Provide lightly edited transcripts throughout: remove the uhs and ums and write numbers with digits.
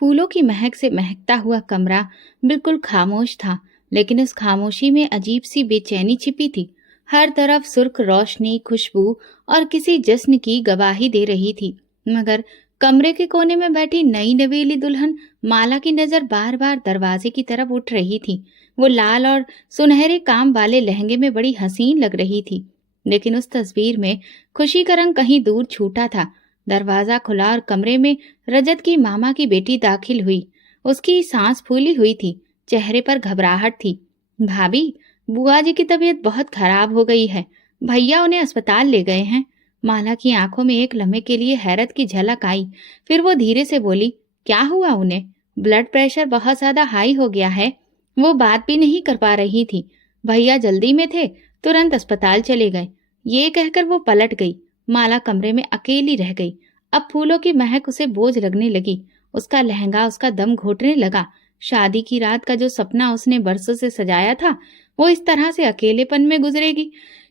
फूलों की महक से महकता हुआ कमरा बिल्कुल खामोश था, लेकिन उस खामोशी में अजीब सी बेचैनी छिपी थी। हर तरफ सुर्ख रोशनी, खुशबू और किसी जश्न की गवाही दे रही थी। मगर कमरे के कोने में बैठी नई नवेली दुल्हन माला की नजर बार बार दरवाजे की तरफ उठ रही थी। वो लाल और सुनहरे काम वाले लहंगे में बड़ी हसीन लग रही थी, लेकिन उस तस्वीर में खुशी का रंग कहीं दूर छूटा था। दरवाजा खुला और कमरे में रजत की मामा की बेटी दाखिल हुई। उसकी सांस फूली हुई थी, चेहरे पर घबराहट थी। भाभी, बुआ जी की तबीयत बहुत खराब हो गई है, भैया उन्हें अस्पताल ले गए हैं। माला की आंखों में एक लम्हे के लिए हैरत की झलक आई, फिर वो धीरे से बोली, क्या हुआ उन्हें? ब्लड प्रेशर बहुत ज्यादा हाई हो गया है। वो बात भी नहीं कर पा रही थी। भैया जल्दी में थे, तुरंत अस्पताल चले गए। ये कहकर वो पलट गई। माला कमरे में अकेली रह गई। अब फूलों की महक उसे बोझ लगने लगी। उसका लहंगा उसका दम घोटने लगा। शादी की रात का जो सपना उसने बरसों से सजाया था, वो इस तरह से अकेलेपन में गुजरेगी,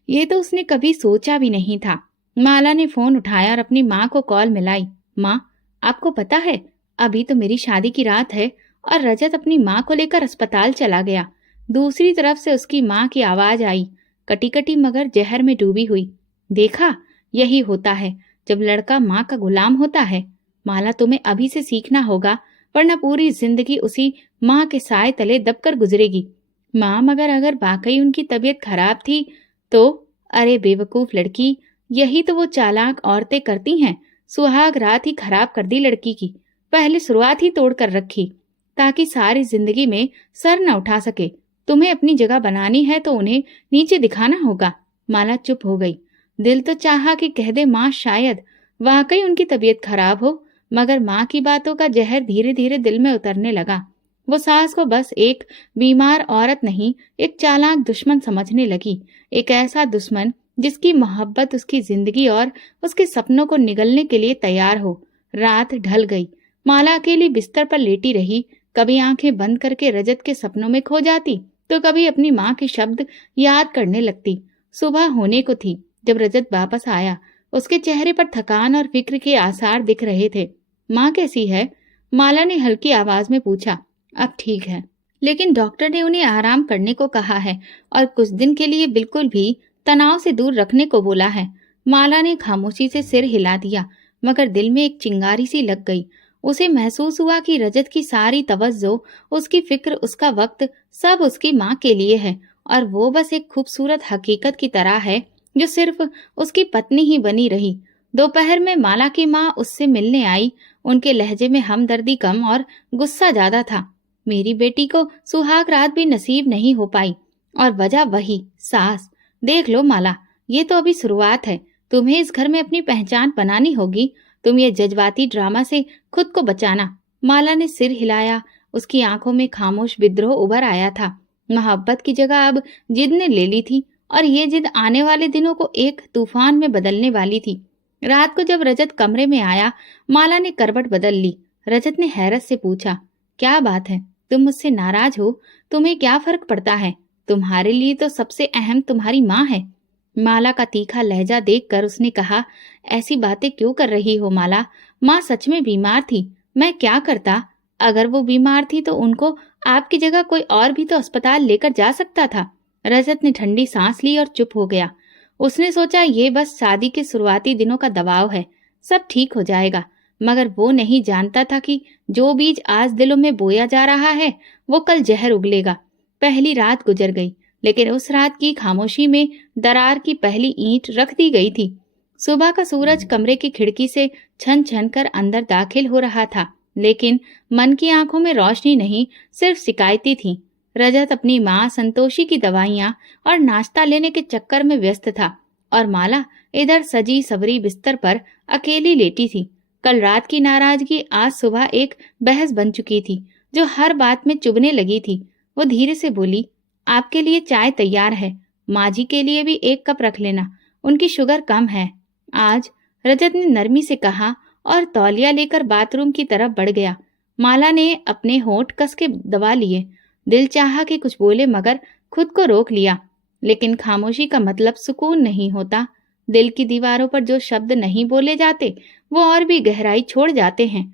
ये तो उसने कभी सोचा भी नहीं था। माला ने फोन उठाया और अपनी माँ को कॉल मिलाई। माँ, आपको पता है, अभी तो मेरी शादी की रात है और रजत अपनी माँ को लेकर अस्पताल चला गया। दूसरी तरफ से उसकी माँ की आवाज आई, कटी कटी मगर जहर में डूबी हुई। देखा, यही होता है जब लड़का माँ का गुलाम होता है। माला, तुम्हें अभी से सीखना होगा, वरना पूरी जिंदगी उसी माँ के साए तले दबकर गुजरेगी। माँ, मगर अगर वाकई उनकी तबीयत खराब थी तो? अरे बेवकूफ लड़की, यही तो वो चालाक औरतें करती हैं। सुहाग रात ही खराब कर दी लड़की की, पहले शुरुआत ही तोड़ कर रखी, ताकि सारी जिंदगी में सर न उठा सके। तुम्हें अपनी जगह बनानी है तो उन्हें नीचे दिखाना होगा। माला चुप हो गई। दिल तो चाहा कि कह दे माँ, शायद वाकई उनकी तबीयत खराब हो, मगर माँ की बातों का जहर धीरे धीरे दिल में उतरने लगा। वो सास को बस एक बीमार औरत नहीं, एक चालाक दुश्मन समझने लगी। एक ऐसा दुश्मन जिसकी मोहब्बत उसकी जिंदगी और उसके सपनों को निगलने के लिए तैयार हो। रात ढल गई। माला अकेली बिस्तर पर लेटी रही। कभी आंखें बंद करके रजत के सपनों में खो जाती, तो कभी अपनी माँ के शब्द याद करने लगती। सुबह होने को थी जब रजत वापस आया। उसके चेहरे पर थकान और फिक्र के आसार दिख रहे थे। माँ कैसी है? माला ने हल्की आवाज में पूछा। अब ठीक है, लेकिन डॉक्टर ने उन्हें आराम करने को कहा है और कुछ दिन के लिए बिल्कुल भी तनाव से दूर रखने को बोला है। माला ने खामोशी से सिर हिला दिया, मगर दिल में एक चिंगारी सी लग गई। उसे महसूस हुआ कि रजत की सारी तवज्जो, उसकी फिक्र, उसका वक्त सब उसकी माँ के लिए है, और वो बस एक खूबसूरत हकीकत की तरह है जो सिर्फ उसकी पत्नी ही बनी रही। दोपहर में माला की माँ उससे मिलने आई। उनके लहजे में हमदर्दी कम और गुस्सा ज्यादा था। मेरी बेटी को सुहाग रात भी नसीब नहीं हो पाई, और वजह वही सास। देख लो माला, ये तो अभी शुरुआत है। तुम्हें इस घर में अपनी पहचान बनानी होगी। तुम ये जज्बाती ड्रामा से खुद को बचाना। माला ने सिर हिलाया। उसकी आंखों में खामोश विद्रोह उभर आया था। मोहब्बत की जगह अब जिद ने ले ली थी, और ये जिद आने वाले दिनों को एक तूफान में बदलने वाली थी। रात को जब रजत कमरे में आया, माला ने करवट बदल ली। रजत ने हैरत से पूछा, क्या बात है? तुम मुझसे नाराज हो? तुम्हें क्या फर्क पड़ता है? तुम्हारे लिए तो सबसे अहम तुम्हारी माँ है। माला का तीखा लहजा देखकर उसने कहा, ऐसी बातें क्यों कर रही हो माला? माँ सच में बीमार थी। मैं क्या करता? अगर वो बीमार थी तो उनको आपकी जगह कोई और भी तो अस्पताल लेकर जा सकता था। रजत ने ठंडी सांस ली और चुप हो गया। उसने सोचा, ये बस शादी के शुरुआती दिनों का दबाव है, सब ठीक हो जाएगा। मगर वो नहीं जानता था कि जो बीज आज दिलों में बोया जा रहा है, वो कल जहर उगलेगा। पहली रात गुजर गई, लेकिन उस रात की खामोशी में दरार की पहली ईंट रख दी गई थी। सुबह का सूरज कमरे की खिड़की से छन छन कर अंदर दाखिल हो रहा था, लेकिन मन की आंखों में रोशनी नहीं, सिर्फ शिकायतें थीं। रजत अपनी माँ संतोषी की दवाइयाँ और नाश्ता लेने के चक्कर में व्यस्त था, और माला इधर सजी सवरी बिस्तर पर अकेली लेटी थी। कल रात की नाराजगी आज सुबह एक बहस बन चुकी थी, जो हर बात में चुभने लगी थी। वो धीरे से बोली, आपके लिए चाय तैयार है, माँ जी के लिए भी एक कप रख लेना, उनकी शुगर कम है आज। रजत ने नरमी से कहा और तौलिया लेकर बाथरूम की तरफ बढ़ गया। माला ने अपने होंठ कस के दबा लिए। दिल चाहा कि कुछ बोले, मगर खुद को रोक लिया। लेकिन खामोशी का मतलब सुकून नहीं होता। दिल की दीवारों पर जो शब्द नहीं बोले जाते, वो और भी गहराई छोड़ जाते हैं।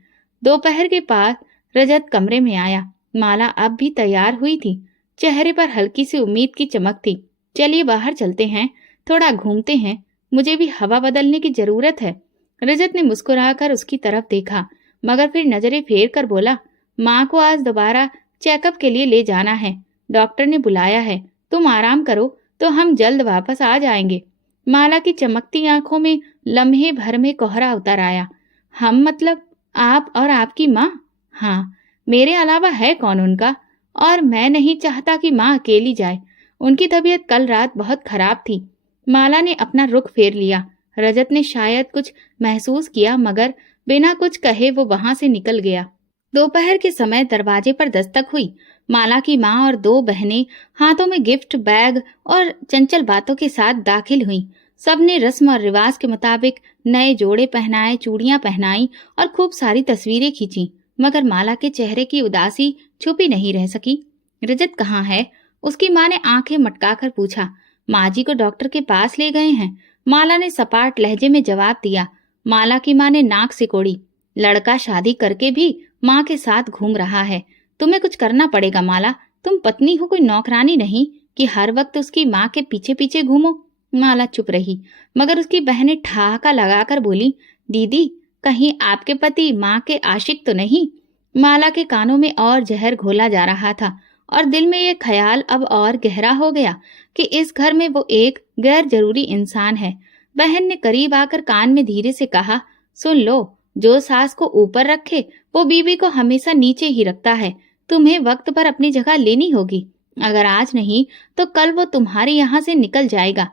दोपहर के बाद रजत कमरे में आया। माला अब भी तैयार हुई थी, चेहरे पर हल्की सी उम्मीद की चमक थी। चलिए बाहर चलते हैं, थोड़ा घूमते हैं, मुझे भी हवा बदलने की जरूरत है। रजत ने मुस्कुराकर उसकी तरफ देखा, मगर फिर नजरें फेर कर बोला, माँ को आज दोबारा चेकअप के लिए ले जाना है, डॉक्टर ने बुलाया है, तुम आराम करो तो हम जल्द वापस आ जाएंगे। माला की चमकती आंखों में लम्हे भर में कोहरा उतर आया। हम मतलब आप और आपकी माँ? हाँ, मेरे अलावा है कौन उनका? और मैं नहीं चाहता कि माँ अकेली जाए। उनकी तबीयत कल रात बहुत खराब थी। माला ने अपना रुख फेर लिया। रजत ने शायद कुछ महसूस किया, मगर बिना कुछ कहे वो वहां से निकल गया। दोपहर के समय दरवाजे पर दस्तक हुई। माला की माँ और दो बहनें हाथों में गिफ्ट बैग और चंचल बातों के साथ दाखिल हुईं। सबने रस्म और रिवाज के मुताबिक नए जोड़े पहनाए, चूड़ियां पहनाई और खूब सारी तस्वीरें खींची, मगर माला के चेहरे की उदासी छुपी नहीं रह सकी। रजत कहाँ है? उसकी माँ ने आंखें मटकाकर पूछा। माँ जी को डॉक्टर के पास ले गए हैं, माला ने सपाट लहजे में जवाब दिया। माला की माँ ने नाक सिकोड़ी। लड़का शादी करके भी माँ के साथ घूम रहा है, तुम्हें कुछ करना पड़ेगा माला, तुम पत्नी हो, कोई नौकरानी नहीं कि हर वक्त उसकी माँ के पीछे पीछे घूमो। माला चुप रही, मगर उसकी बहनें ठहाका लगाकर बोली, दीदी कहीं आपके पति माँ के आशिक तो नहीं? माला के कानों में और जहर घोला जा रहा था और दिल में ये ख्याल अब और गहरा हो गया कि इस घर में वो एक गैर जरूरी इंसान है। बहन ने करीब आकर कान में धीरे से कहा, सुन लो, जो सास को ऊपर रखे वो बीवी को हमेशा नीचे ही रखता है। तुम्हें वक्त पर अपनी जगह लेनी होगी, अगर आज नहीं तो कल वो तुम्हारे यहाँ से निकल जाएगा।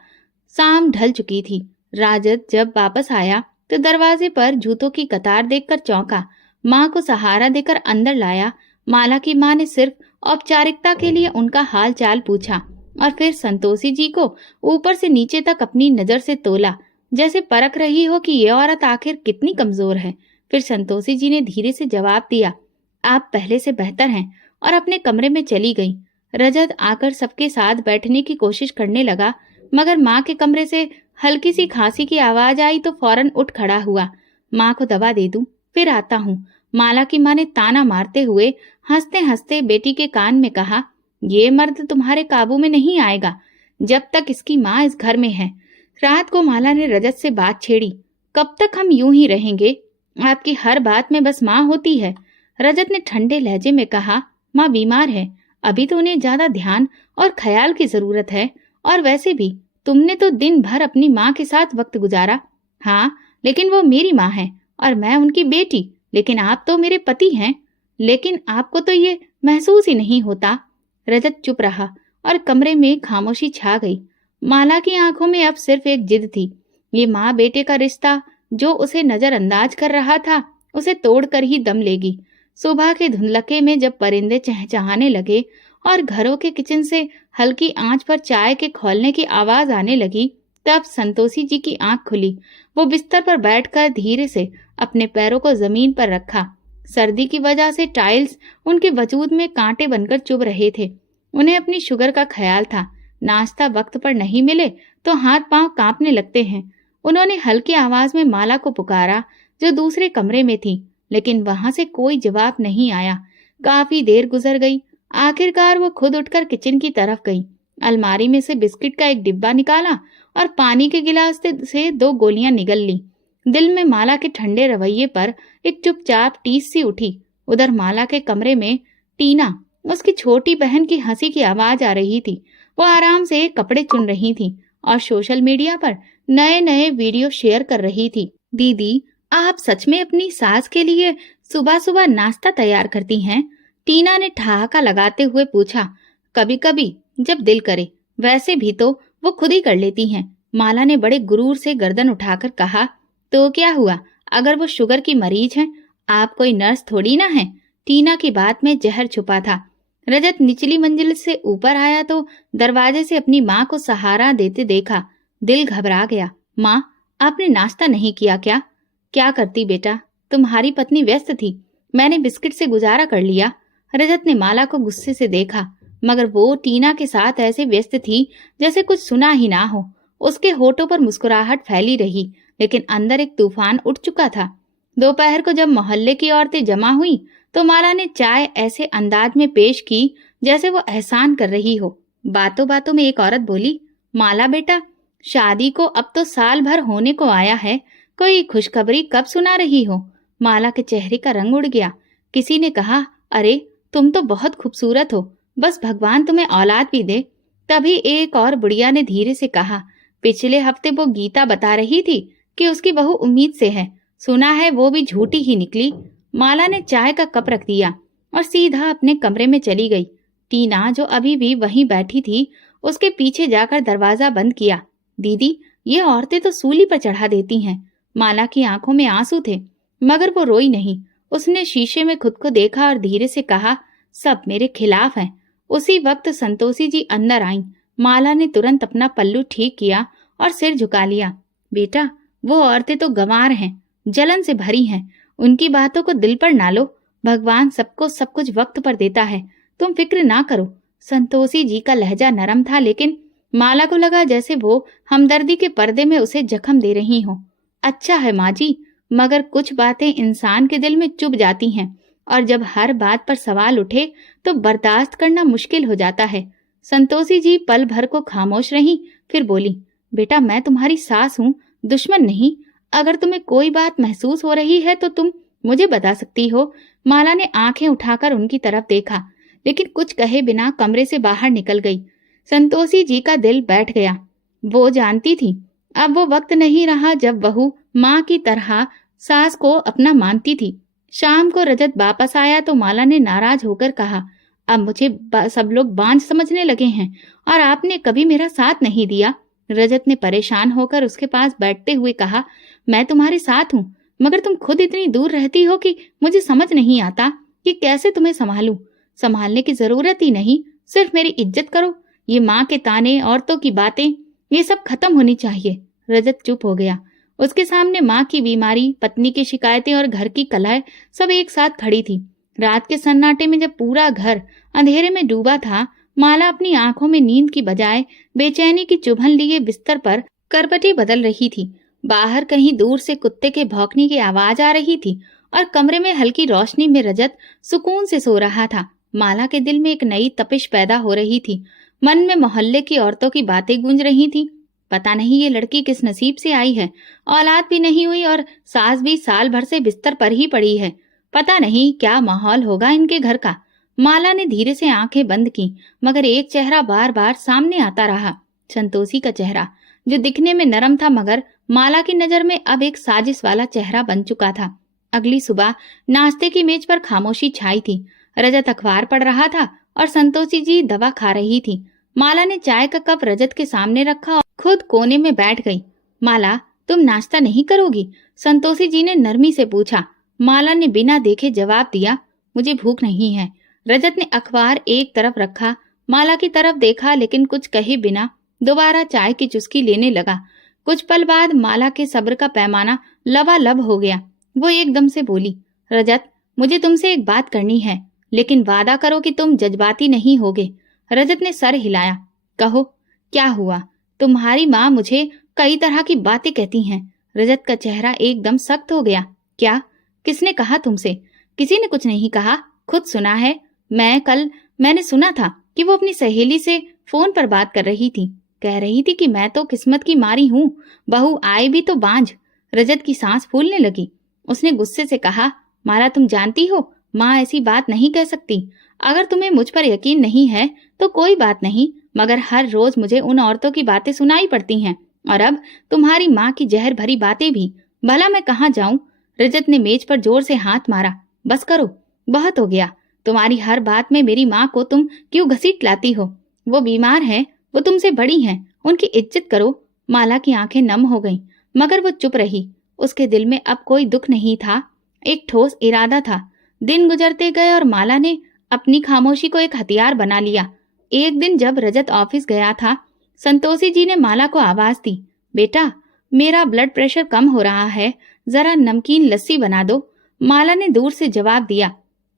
शाम ढल चुकी थी। राजत जब वापस आया तो दरवाजे पर जूतों की कतार देखकर चौंका। माँ को सहारा देकर अंदर लाया। माला की माँ ने सिर्फ औपचारिकता के लिए उनका हाल चाल पूछा और फिर संतोषी जी को ऊपर से नीचे तक अपनी नजर से तोला, जैसे परख रही हो कि ये औरत आखिर कितनी कमजोर है। फिर संतोषी जी ने धीरे से जवाब दिया, आप पहले से बेहतर हैं, और अपने कमरे में चली गई। रजत आकर सबके साथ बैठने की कोशिश करने लगा, मगर माँ के कमरे से हल्की सी खांसी की आवाज आई तो फौरन उठ खड़ा हुआ। माँ को दवा दे दूं, फिर आता हूँ, माला की माँ ने ताना मारते हुए हंसते हंसते बेटी के कान में कहा। ये मर्द तुम्हारे काबू में नहीं आएगा जब तक इसकी माँ इस घर में है। रात को माला ने रजत से बात छेड़ी, कब तक हम यूं ही रहेंगे? आपकी हर बात में बस माँ होती है। रजत ने ठंडे लहजे में कहा, माँ बीमार है, अभी तो उन्हें ज्यादा ध्यान और ख्याल की जरूरत है, और वैसे भी तुमने तो दिन भर अपनी माँ के साथ वक्त गुजारा। हाँ, लेकिन वो मेरी माँ है और मैं उनकी बेटी, लेकिन आप तो मेरे पति हैं। लेकिन आपको तो ये महसूस ही नहीं होता। रजत चुप रहा और कमरे में खामोशी छा गई। माला की आंखों में अब सिर्फ एक जिद थी। ये माँ बेटे का रिश्ता जो उसे नजरअंदाज कर रहा था, उसे तोड़कर ही दम लेगी। सुबह के धुंधलके में जब परिंदे चहचहाने लगे और घरों के किचन से हल्की आंच पर चाय के खौलने की आवाज आने लगी, तब संतोषी जी की आंख खुली। वो बिस्तर पर बैठकर धीरे से अपने पैरों को जमीन पर रखा। सर्दी की वजह से टाइल्स उनके वजूद में कांटे बनकर चुभ रहे थे। उन्हें अपनी शुगर का ख्याल था, नाश्ता वक्त पर नहीं मिले तो हाथ पांव कांपने लगते हैं। उन्होंने हल्की आवाज में माला को पुकारा, जो दूसरे कमरे में थी, लेकिन वहां से कोई जवाब नहीं आया। काफी देर गुजर गई। आखिरकार वो खुद उठकर किचन की तरफ गई। अलमारी में से बिस्किट का एक डिब्बा निकाला और पानी के गिलास से 2 गोलियां निगल ली। दिल में माला के ठंडे रवैये पर एक चुपचाप टीस सी उठी। उधर माला के कमरे में टीना, उसकी छोटी बहन की हंसी की आवाज आ रही थी। वो आराम से कपड़े चुन रही थी और सोशल मीडिया पर नए नए वीडियो शेयर कर रही थी। दीदी, आप सच में अपनी सास के लिए सुबह सुबह नाश्ता तैयार करती हैं? टीना ने ठहाका लगाते हुए पूछा। कभी कभी जब दिल करे, वैसे भी तो वो खुद ही कर लेती हैं। माला ने बड़े गुरूर से गर्दन उठाकर कहा। तो क्या हुआ अगर वो शुगर की मरीज हैं? आप कोई नर्स थोड़ी ना हैं। टीना की बात में जहर छुपा था। रजत निचली मंजिल से ऊपर आया तो दरवाजे से अपनी माँ को सहारा देते देखा। दिल घबरा गया। माँ, आपने नाश्ता नहीं किया क्या? क्या करती बेटा, तुम्हारी पत्नी व्यस्त थी, मैंने बिस्किट से गुजारा कर लिया। रजत ने माला को गुस्से से देखा, मगर वो टीना के साथ ऐसे व्यस्त थी जैसे कुछ सुना ही ना हो। उसके होठों पर मुस्कुराहट फैली रही, लेकिन अंदर एक तूफान उठ चुका था। दोपहर को जब मोहल्ले की औरतें जमा हुई तो माला ने चाय ऐसे अंदाज में पेश की जैसे वो एहसान कर रही हो। बातों बातों में एक औरत बोली, माला बेटा, शादी को अब तो साल भर होने को आया है, कोई खुशखबरी कब सुना रही हो? माला के चेहरे का रंग उड़ गया। किसी ने कहा, अरे तुम तो बहुत खूबसूरत हो, बस भगवान तुम्हें औलाद भी दे। तभी एक और बुढ़िया ने धीरे से कहा, पिछले हफ्ते वो गीता बता रही थी कि उसकी बहू उम्मीद से है, सुना है वो भी झूठी ही निकली। माला ने चाय का कप रख दिया और सीधा अपने कमरे में चली गई। टीना, जो अभी भी वहीं बैठी थी, उसके पीछे जाकर दरवाजा बंद किया। दीदी, ये औरतें तो सूली पर चढ़ा देती हैं। माला की आंखों में आंसू थे, मगर वो रोई नहीं। उसने शीशे में खुद को देखा और धीरे से कहा, सब मेरे खिलाफ हैं। उसी वक्त संतोषी जी अंदर आईं। माला ने तुरंत अपना पल्लू ठीक किया और सिर झुका लिया। बेटा, वो औरतें तो गंवार हैं, जलन से भरी हैं, उनकी बातों को दिल पर ना लो। भगवान सबको सब कुछ वक्त पर देता है, तुम फिक्र ना करो। संतोषी जी का लहजा नरम था, लेकिन माला को लगा जैसे वो हमदर्दी के पर्दे में उसे जख्म दे रही हो। अच्छा है माँ जी, मगर कुछ बातें इंसान के दिल में चुभ जाती हैं, और जब हर बात पर सवाल उठे तो बर्दाश्त करना मुश्किल हो जाता है। संतोषी जी पल भर को खामोश रहीं, फिर बोली, बेटा, मैं तुम्हारी सास हूँ, दुश्मन नहीं। अगर तुम्हें कोई बात महसूस हो रही है तो तुम मुझे बता सकती हो। माला ने आंखें उठाकर उनकी तरफ देखा, लेकिन कुछ कहे बिना कमरे से बाहर निकल गई। संतोषी जी का दिल बैठ गया। वो जानती थी अब वो वक्त नहीं रहा जब बहू माँ की तरह सास को अपना मानती थी। शाम को रजत वापस आया तो माला ने नाराज होकर कहा, अब मुझे सब लोग बांझ समझने लगे हैं और आपने कभी मेरा साथ नहीं दिया। रजत ने परेशान होकर उसके पास बैठते हुए कहा, मैं तुम्हारे साथ हूँ, मगर तुम खुद इतनी दूर रहती हो कि मुझे समझ नहीं आता कि कैसे तुम्हें संभालूं। संभालने की जरूरत ही नहीं, सिर्फ मेरी इज्जत करो। ये माँ के ताने, औरतों की बातें, ये सब खत्म होनी चाहिए। रजत चुप हो गया। उसके सामने माँ की बीमारी, पत्नी की शिकायतें और घर की कलह सब एक साथ खड़ी थी। रात के सन्नाटे में जब पूरा घर अंधेरे में डूबा था, माला अपनी आंखों में नींद की बजाय बेचैनी की चुभन लिए बिस्तर पर करवटें बदल रही थी। बाहर कहीं दूर से कुत्ते के भौंकने की आवाज आ रही थी और कमरे में हल्की रोशनी में रजत सुकून से सो रहा था। माला के दिल में एक नई तपिश पैदा हो रही थी। मन में मोहल्ले की औरतों की बातें गूंज रही थीं। पता नहीं ये लड़की किस नसीब से आई है, औलाद भी नहीं हुई और सास भी साल भर से बिस्तर पर ही पड़ी है। पता नहीं क्या माहौल होगा इनके घर का। माला ने धीरे से आंखें बंद की, मगर एक चेहरा बार बार सामने आता रहा। संतोषी का चेहरा, जो दिखने में नरम था मगर माला की नजर में अब एक साजिश वाला चेहरा बन चुका था। अगली सुबह नाश्ते की मेज पर खामोशी छाई थी। रजत अखबार पढ़ रहा था और संतोषी जी दवा खा रही थी। माला ने चाय का कप रजत के सामने रखा और खुद कोने में बैठ गई। माला, तुम नाश्ता नहीं करोगी? संतोषी जी ने नरमी से पूछा। माला ने बिना देखे जवाब दिया, मुझे भूख नहीं है। रजत ने अखबार एक तरफ रखा, माला की तरफ देखा, लेकिन कुछ कहे बिना दोबारा चाय की चुस्की लेने लगा। कुछ पल बाद माला के सब्र का पैमाना लबालब हो गया। वो एकदम से बोली, रजत, मुझे तुमसे एक बात करनी है, लेकिन वादा करो कि तुम जज्बाती नहीं होगे। रजत ने सर हिलाया। कहो, क्या हुआ? तुम्हारी माँ मुझे कई तरह की बातें कहती हैं। रजत का चेहरा एकदम सख्त हो गया। क्या? किसने कहा तुमसे? किसी ने कुछ नहीं कहा, खुद सुना है। मैंने सुना था कि वो अपनी सहेली से फोन पर बात कर रही थी। कह रही थी कि मैं तो किस्मत की मारी हूँ, बहू आए भी तो बांझ। रजत की सांस फूलने लगी। उसने गुस्से से कहा, माला, तुम जानती हो माँ ऐसी बात नहीं कह सकती। अगर तुम्हें मुझ पर यकीन नहीं है तो कोई बात नहीं, मगर हर रोज मुझे उन औरतों की बातें सुनाई पड़ती हैं, और अब तुम्हारी माँ की जहर भरी बातें भी। भला मैं कहाँ जाऊं? रजत ने मेज पर जोर से हाथ मारा। बस करो, बहुत हो गया। तुम्हारी हर बात में मेरी माँ को तुम क्यों घसीट लाती हो? वो बीमार है, वो तुमसे बड़ी हैं, उनकी इज्जत करो। माला की आंखें नम हो गईं, मगर वो चुप रही। उसके दिल में अब कोई दुख नहीं था, एक ठोस इरादा था। दिन गुजरते गए और माला ने अपनी खामोशी को एक हथियार बना लिया। एक दिन जब रजत ऑफिस गया था, संतोषी जी ने माला को आवाज दी, बेटा, मेरा ब्लड प्रेशर कम हो रहा है, जरा नमकीन लस्सी बना दो। माला ने दूर से जवाब दिया,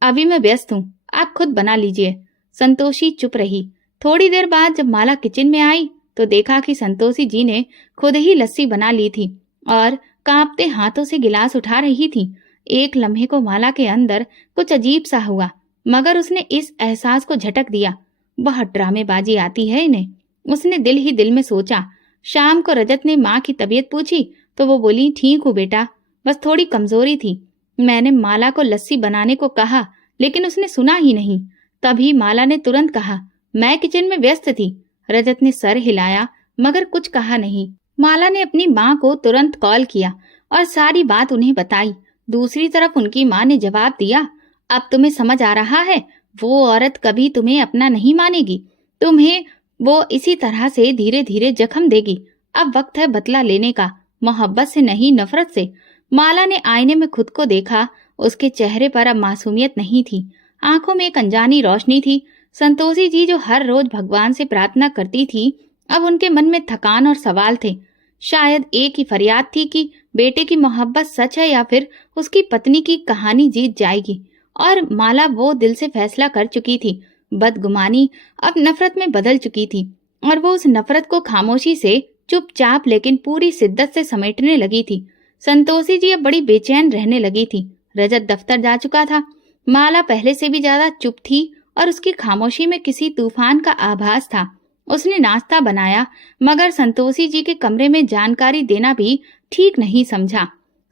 अभी मैं व्यस्त हूँ, आप खुद बना लीजिए। संतोषी चुप रही। थोड़ी देर बाद जब माला किचन में आई तो देखा कि संतोषी जी ने खुद ही लस्सी बना ली थी और कांपते हाथों से गिलास उठा रही थी। एक लम्हे को माला के अंदर कुछ अजीब सा हुआ, मगर उसने इस एहसास को झटक दिया, बहुत ड्रामेबाजी आती है इन्हें। उसने दिल ही दिल में सोचा। शाम को रजत ने माँ की तबीयत पूछी तो वो बोली, ठीक हूँ बेटा, बस थोड़ी कमजोरी थी। मैंने माला को लस्सी बनाने को कहा लेकिन उसने सुना ही नहीं। तभी माला ने तुरंत कहा, मैं किचन में व्यस्त थी। रजत ने सर हिलाया मगर कुछ कहा नहीं। माला ने अपनी माँ को तुरंत कॉल किया और सारी बात उन्हें बताई। दूसरी तरफ उनकी माँ ने जवाब दिया, अब तुम्हें समझ आ रहा है, वो औरत कभी तुम्हें अपना नहीं मानेगी, तुम्हें वो इसी तरह से धीरे धीरे जख्म देगी। अब वक्त है बदला लेने का, मोहब्बत से नहीं नफरत से। माला ने आईने में खुद को देखा। उसके चेहरे पर अब मासूमियत नहीं थी, आंखों में एक अनजानी रोशनी थी। संतोषी जी जो हर रोज भगवान से प्रार्थना करती थी, अब उनके मन में थकान और सवाल थे। शायद एक ही फरियाद थी कि बेटे की मोहब्बत सच है या फिर उसकी पत्नी की कहानी जीत जाएगी। और माला वो दिल से फैसला कर चुकी थी। बदगुमानी अब नफरत में बदल चुकी थी और वो उस नफरत को खामोशी से, चुपचाप लेकिन पूरी शिद्दत से समेटने लगी थी। संतोषी जी अब बड़ी बेचैन रहने लगी थी। रजत दफ्तर जा चुका था। माला पहले से भी ज्यादा चुप थी और उसकी खामोशी में किसी तूफान का आभास था। उसने नाश्ता बनाया मगर संतोषी जी के कमरे में जानकारी देना भी ठीक नहीं समझा।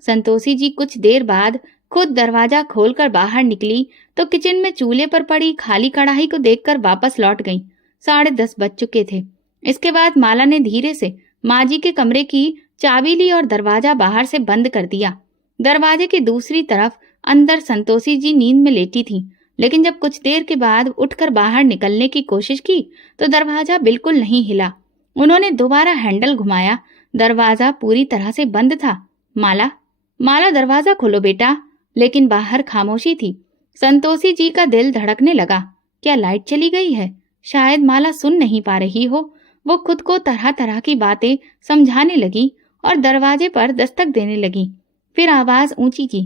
संतोषी जी कुछ देर बाद खुद दरवाजा खोलकर बाहर निकली तो किचन में चूल्हे पर पड़ी खाली कढ़ाई को देखकर वापस लौट गई। 10:30 बज चुके थे। इसके बाद माला ने धीरे से माँ जी के कमरे की चाबी ली और दरवाजा बाहर से बंद कर दिया। दरवाजे की दूसरी तरफ अंदर संतोषी जी नींद में लेटी थी, लेकिन जब कुछ देर के बाद उठकर बाहर निकलने की कोशिश की तो दरवाजा बिल्कुल नहीं हिला। उन्होंने दोबारा हैंडल घुमाया, दरवाजा पूरी तरह से बंद था। माला, माला दरवाजा खोलो बेटा। लेकिन बाहर खामोशी थी। संतोषी जी का दिल धड़कने लगा। क्या लाइट चली गई है? शायद माला सुन नहीं पा रही हो। वो खुद को तरह तरह की बातें समझाने लगी और दरवाजे पर दस्तक देने लगी। फिर आवाज ऊंची की,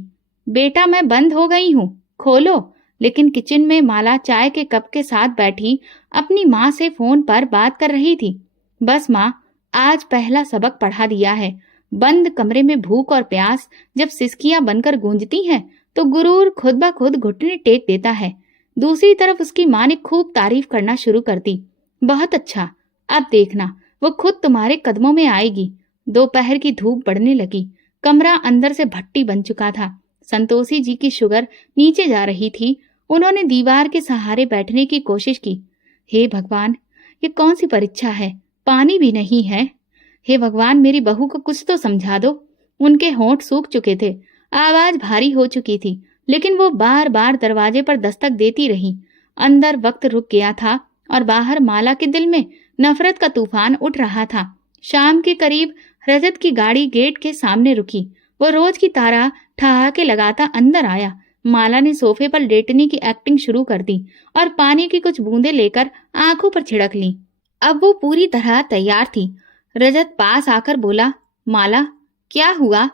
बेटा मैं बंद हो गई हूँ, खोलो। लेकिन किचन में माला चाय के कप के साथ बैठी अपनी माँ से फोन पर बात कर रही थी। बस माँ, आज पहला सबक पढ़ा दिया है। बंद कमरे में भूख और प्यास जब सिसकियां बनकर गूंजती हैं तो गुरूर खुद ब खुद घुटने टेक देता है। दूसरी तरफ उसकी माँ ने खूब तारीफ करना शुरू कर दी। बहुत अच्छा, अब देखना वो खुद तुम्हारे कदमों में आएगी। दोपहर की धूप बढ़ने लगी। कमरा अंदर से भट्टी बन चुका था। संतोषी जी की शुगर नीचे जा रही थी। उन्होंने दीवार के सहारे बैठने की कोशिश की। हे भगवान, ये कौन सी परीक्षा है? पानी भी नहीं है। हे भगवान, मेरी बहू को कुछ तो समझा दो। उनके होंठ सूख चुके थे, आवाज भारी हो चुकी थी, लेकिन वो बार बार दरवाजे पर दस्तक देती रही। अंदर वक्त रुक गया था और बाहर माला के दिल में नफरत का तूफान उठ रहा था। शाम के करीब रजत की गाड़ी गेट के सामने रुकी। वो रोज की तरह ठहाके लगाता अंदर आया। माला ने सोफे पर लेटने की एक्टिंग शुरू कर दी और पानी की कुछ बूंदें लेकर आंखों पर छिड़क ली। अब वो पूरी तरह तैयार थी। रजत पास आकर बोला, माला क्या हुआ?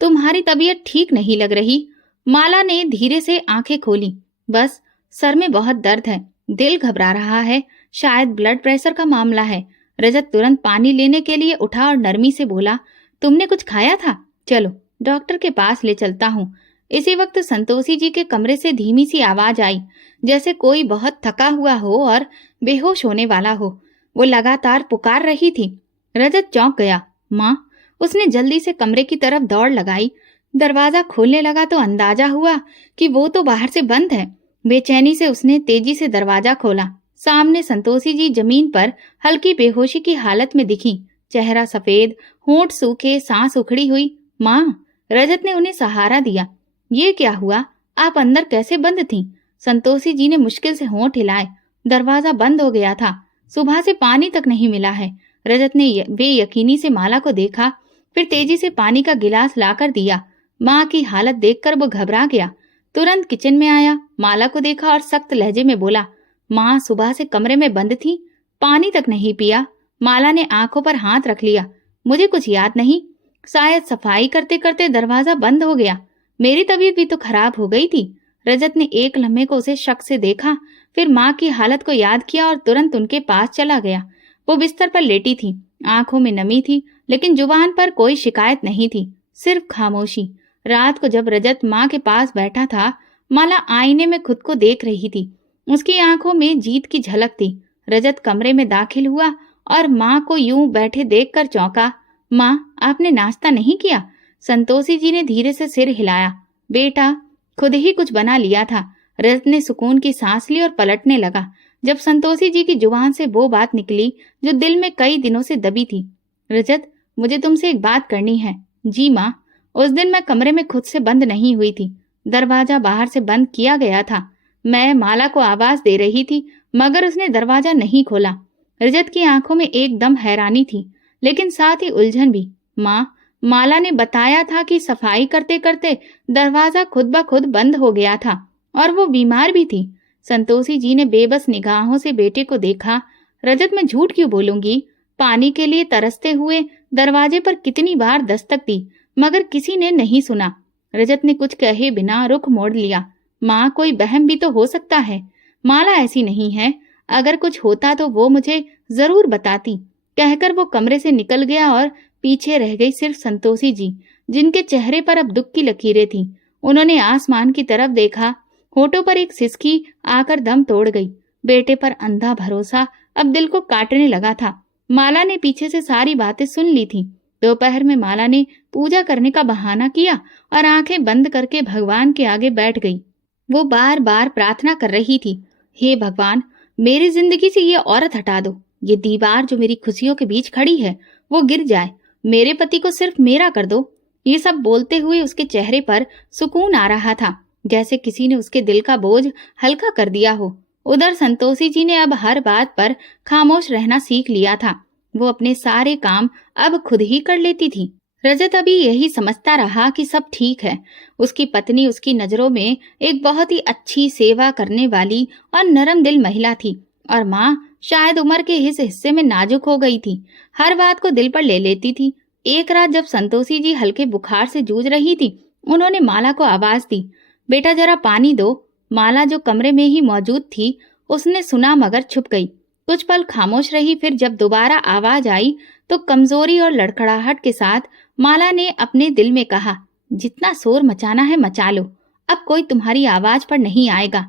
तुम्हारी तबीयत ठीक नहीं लग रही। माला ने धीरे से आंखें खोली। बस सर में बहुत दर्द है, दिल घबरा रहा है, शायद ब्लड प्रेशर का मामला है। रजत तुरंत पानी लेने के लिए उठा और नरमी से बोला, तुमने कुछ खाया था? चलो डॉक्टर के पास ले चलता हूँ। इसी वक्त संतोषी जी के कमरे से धीमी सी आवाज आई, जैसे कोई बहुत थका हुआ हो और बेहोश होने वाला हो। वो लगातार पुकार रही थी। रजत चौंक गया। माँ! उसने जल्दी से कमरे की तरफ दौड़ लगाई। दरवाजा खोलने लगा तो अंदाजा हुआ कि वो तो बाहर से बंद है। बेचैनी से उसने तेजी से दरवाजा खोला। सामने संतोषी जी जमीन पर हल्की बेहोशी की हालत में दिखी। चेहरा सफेद, होंठ सूखे, सांस उखड़ी हुई। माँ! रजत ने उन्हें सहारा दिया। ये क्या हुआ? आप अंदर कैसे बंद थीं? संतोषी जी ने मुश्किल से होंठ हिलाए। दरवाजा बंद हो गया था। सुबह से पानी तक नहीं मिला है। रजत ने बेयकीनी से माला को देखा, फिर तेजी से पानी का गिलास लाकर दिया। माँ की हालत देखकर वो घबरा गया। तुरंत किचन में आया, माला को देखा और सख्त लहजे में बोला, माँ सुबह से कमरे में बंद थी, पानी तक नहीं पिया। माला ने आंखों पर हाथ रख लिया। मुझे कुछ याद नहीं, शायद सफाई करते करते दरवाजा बंद हो गया। मेरी तबीयत भी तो खराब हो गई थी। रजत ने एक लम्हे को उसे शक से देखा, फिर माँ की हालत को याद किया और तुरंत उनके पास चला गया। वो बिस्तर पर लेटी थी, आंखों में नमी थी, लेकिन जुबान पर कोई शिकायत नहीं थी, सिर्फ खामोशी। रात को जब रजत माँ के पास बैठा था, माला आईने में खुद को देख रही थी। उसकी आंखों में जीत की झलक थी। रजत कमरे में दाखिल हुआ और माँ को यूं बैठे देखकर चौंका। माँ, आपने नाश्ता नहीं किया? संतोषी जी ने धीरे से सिर हिलाया। बेटा, खुद ही कुछ बना लिया था। रजत ने सुकून की सांस ली और पलटने लगा जब संतोषी जी की जुबान से वो बात निकली जो दिल में कई दिनों से दबी थी। रजत, मुझे तुमसे एक बात करनी है। जी माँ। उस दिन मैं कमरे में खुद से बंद नहीं हुई थी। दरवाजा बाहर से बंद किया गया था। मैं माला को आवाज दे रही थी मगर उसने दरवाजा नहीं खोला। रजत की आंखों में एकदम हैरानी थी लेकिन साथ ही उलझन भी। माँ, माला ने बताया था कि सफाई करते करते दरवाजा खुद ब खुद बंद हो गया था और वो बीमार भी थी। संतोषी जी ने बेबस निगाहों से बेटे को देखा। रजत, मैं झूठ क्यों बोलूंगी? पानी के लिए तरसते हुए दरवाजे पर कितनी बार दस्तक दी मगर किसी ने नहीं सुना। रजत ने कुछ कहे बिना रुख मोड़ लिया। माँ, कोई बहम भी तो हो सकता है। माला ऐसी नहीं है। अगर कुछ होता तो वो मुझे जरूर बताती। कहकर वो कमरे से निकल गया और पीछे रह गई सिर्फ संतोषी जी, जिनके चेहरे पर अब दुख की लकीरें थीं। उन्होंने आसमान की तरफ देखा। होठों पर एक सिसकी आकर दम तोड़ गई। बेटे पर अंधा भरोसा अब दिल को काटने लगा था। माला ने पीछे से सारी बातें सुन ली थी। दोपहर में माला ने पूजा करने का बहाना किया और आंखें बंद करके भगवान के आगे बैठ गई। वो बार बार प्रार्थना कर रही थी, हे भगवान, मेरी जिंदगी से ये औरत हटा दो। ये दीवार जो मेरी खुशियों के बीच खड़ी है वो गिर जाए। मेरे पति को सिर्फ मेरा कर दो। ये सब बोलते हुए उसके चेहरे पर सुकून आ रहा था, जैसे किसी ने उसके दिल का बोझ हल्का कर दिया हो। उधर संतोषी जी ने अब हर बात पर खामोश रहना सीख लिया था। वो अपने सारे काम अब खुद ही कर लेती थी। रजत अभी यही समझता रहा कि सब ठीक है। उसकी पत्नी उसकी नजरों में एक बहुत ही अच्छी, सेवा करने वाली और नरम दिल महिला थी और माँ शायद उम्र के इस हिस्से में नाजुक हो गई थी। हर बात को दिल पर ले लेती थी। एक रात जब संतोषी जी हल्के बुखार से जूझ रही थी, उन्होंने माला को आवाज दी, बेटा जरा पानी दो। माला जो कमरे में ही मौजूद थी, उसने सुना मगर छुप गई। कुछ पल खामोश रही। फिर जब दोबारा आवाज आई तो कमजोरी और लड़खड़ाहट के साथ माला ने अपने दिल में कहा, जितना शोर मचाना है मचा लो, अब कोई तुम्हारी आवाज पर नहीं आएगा।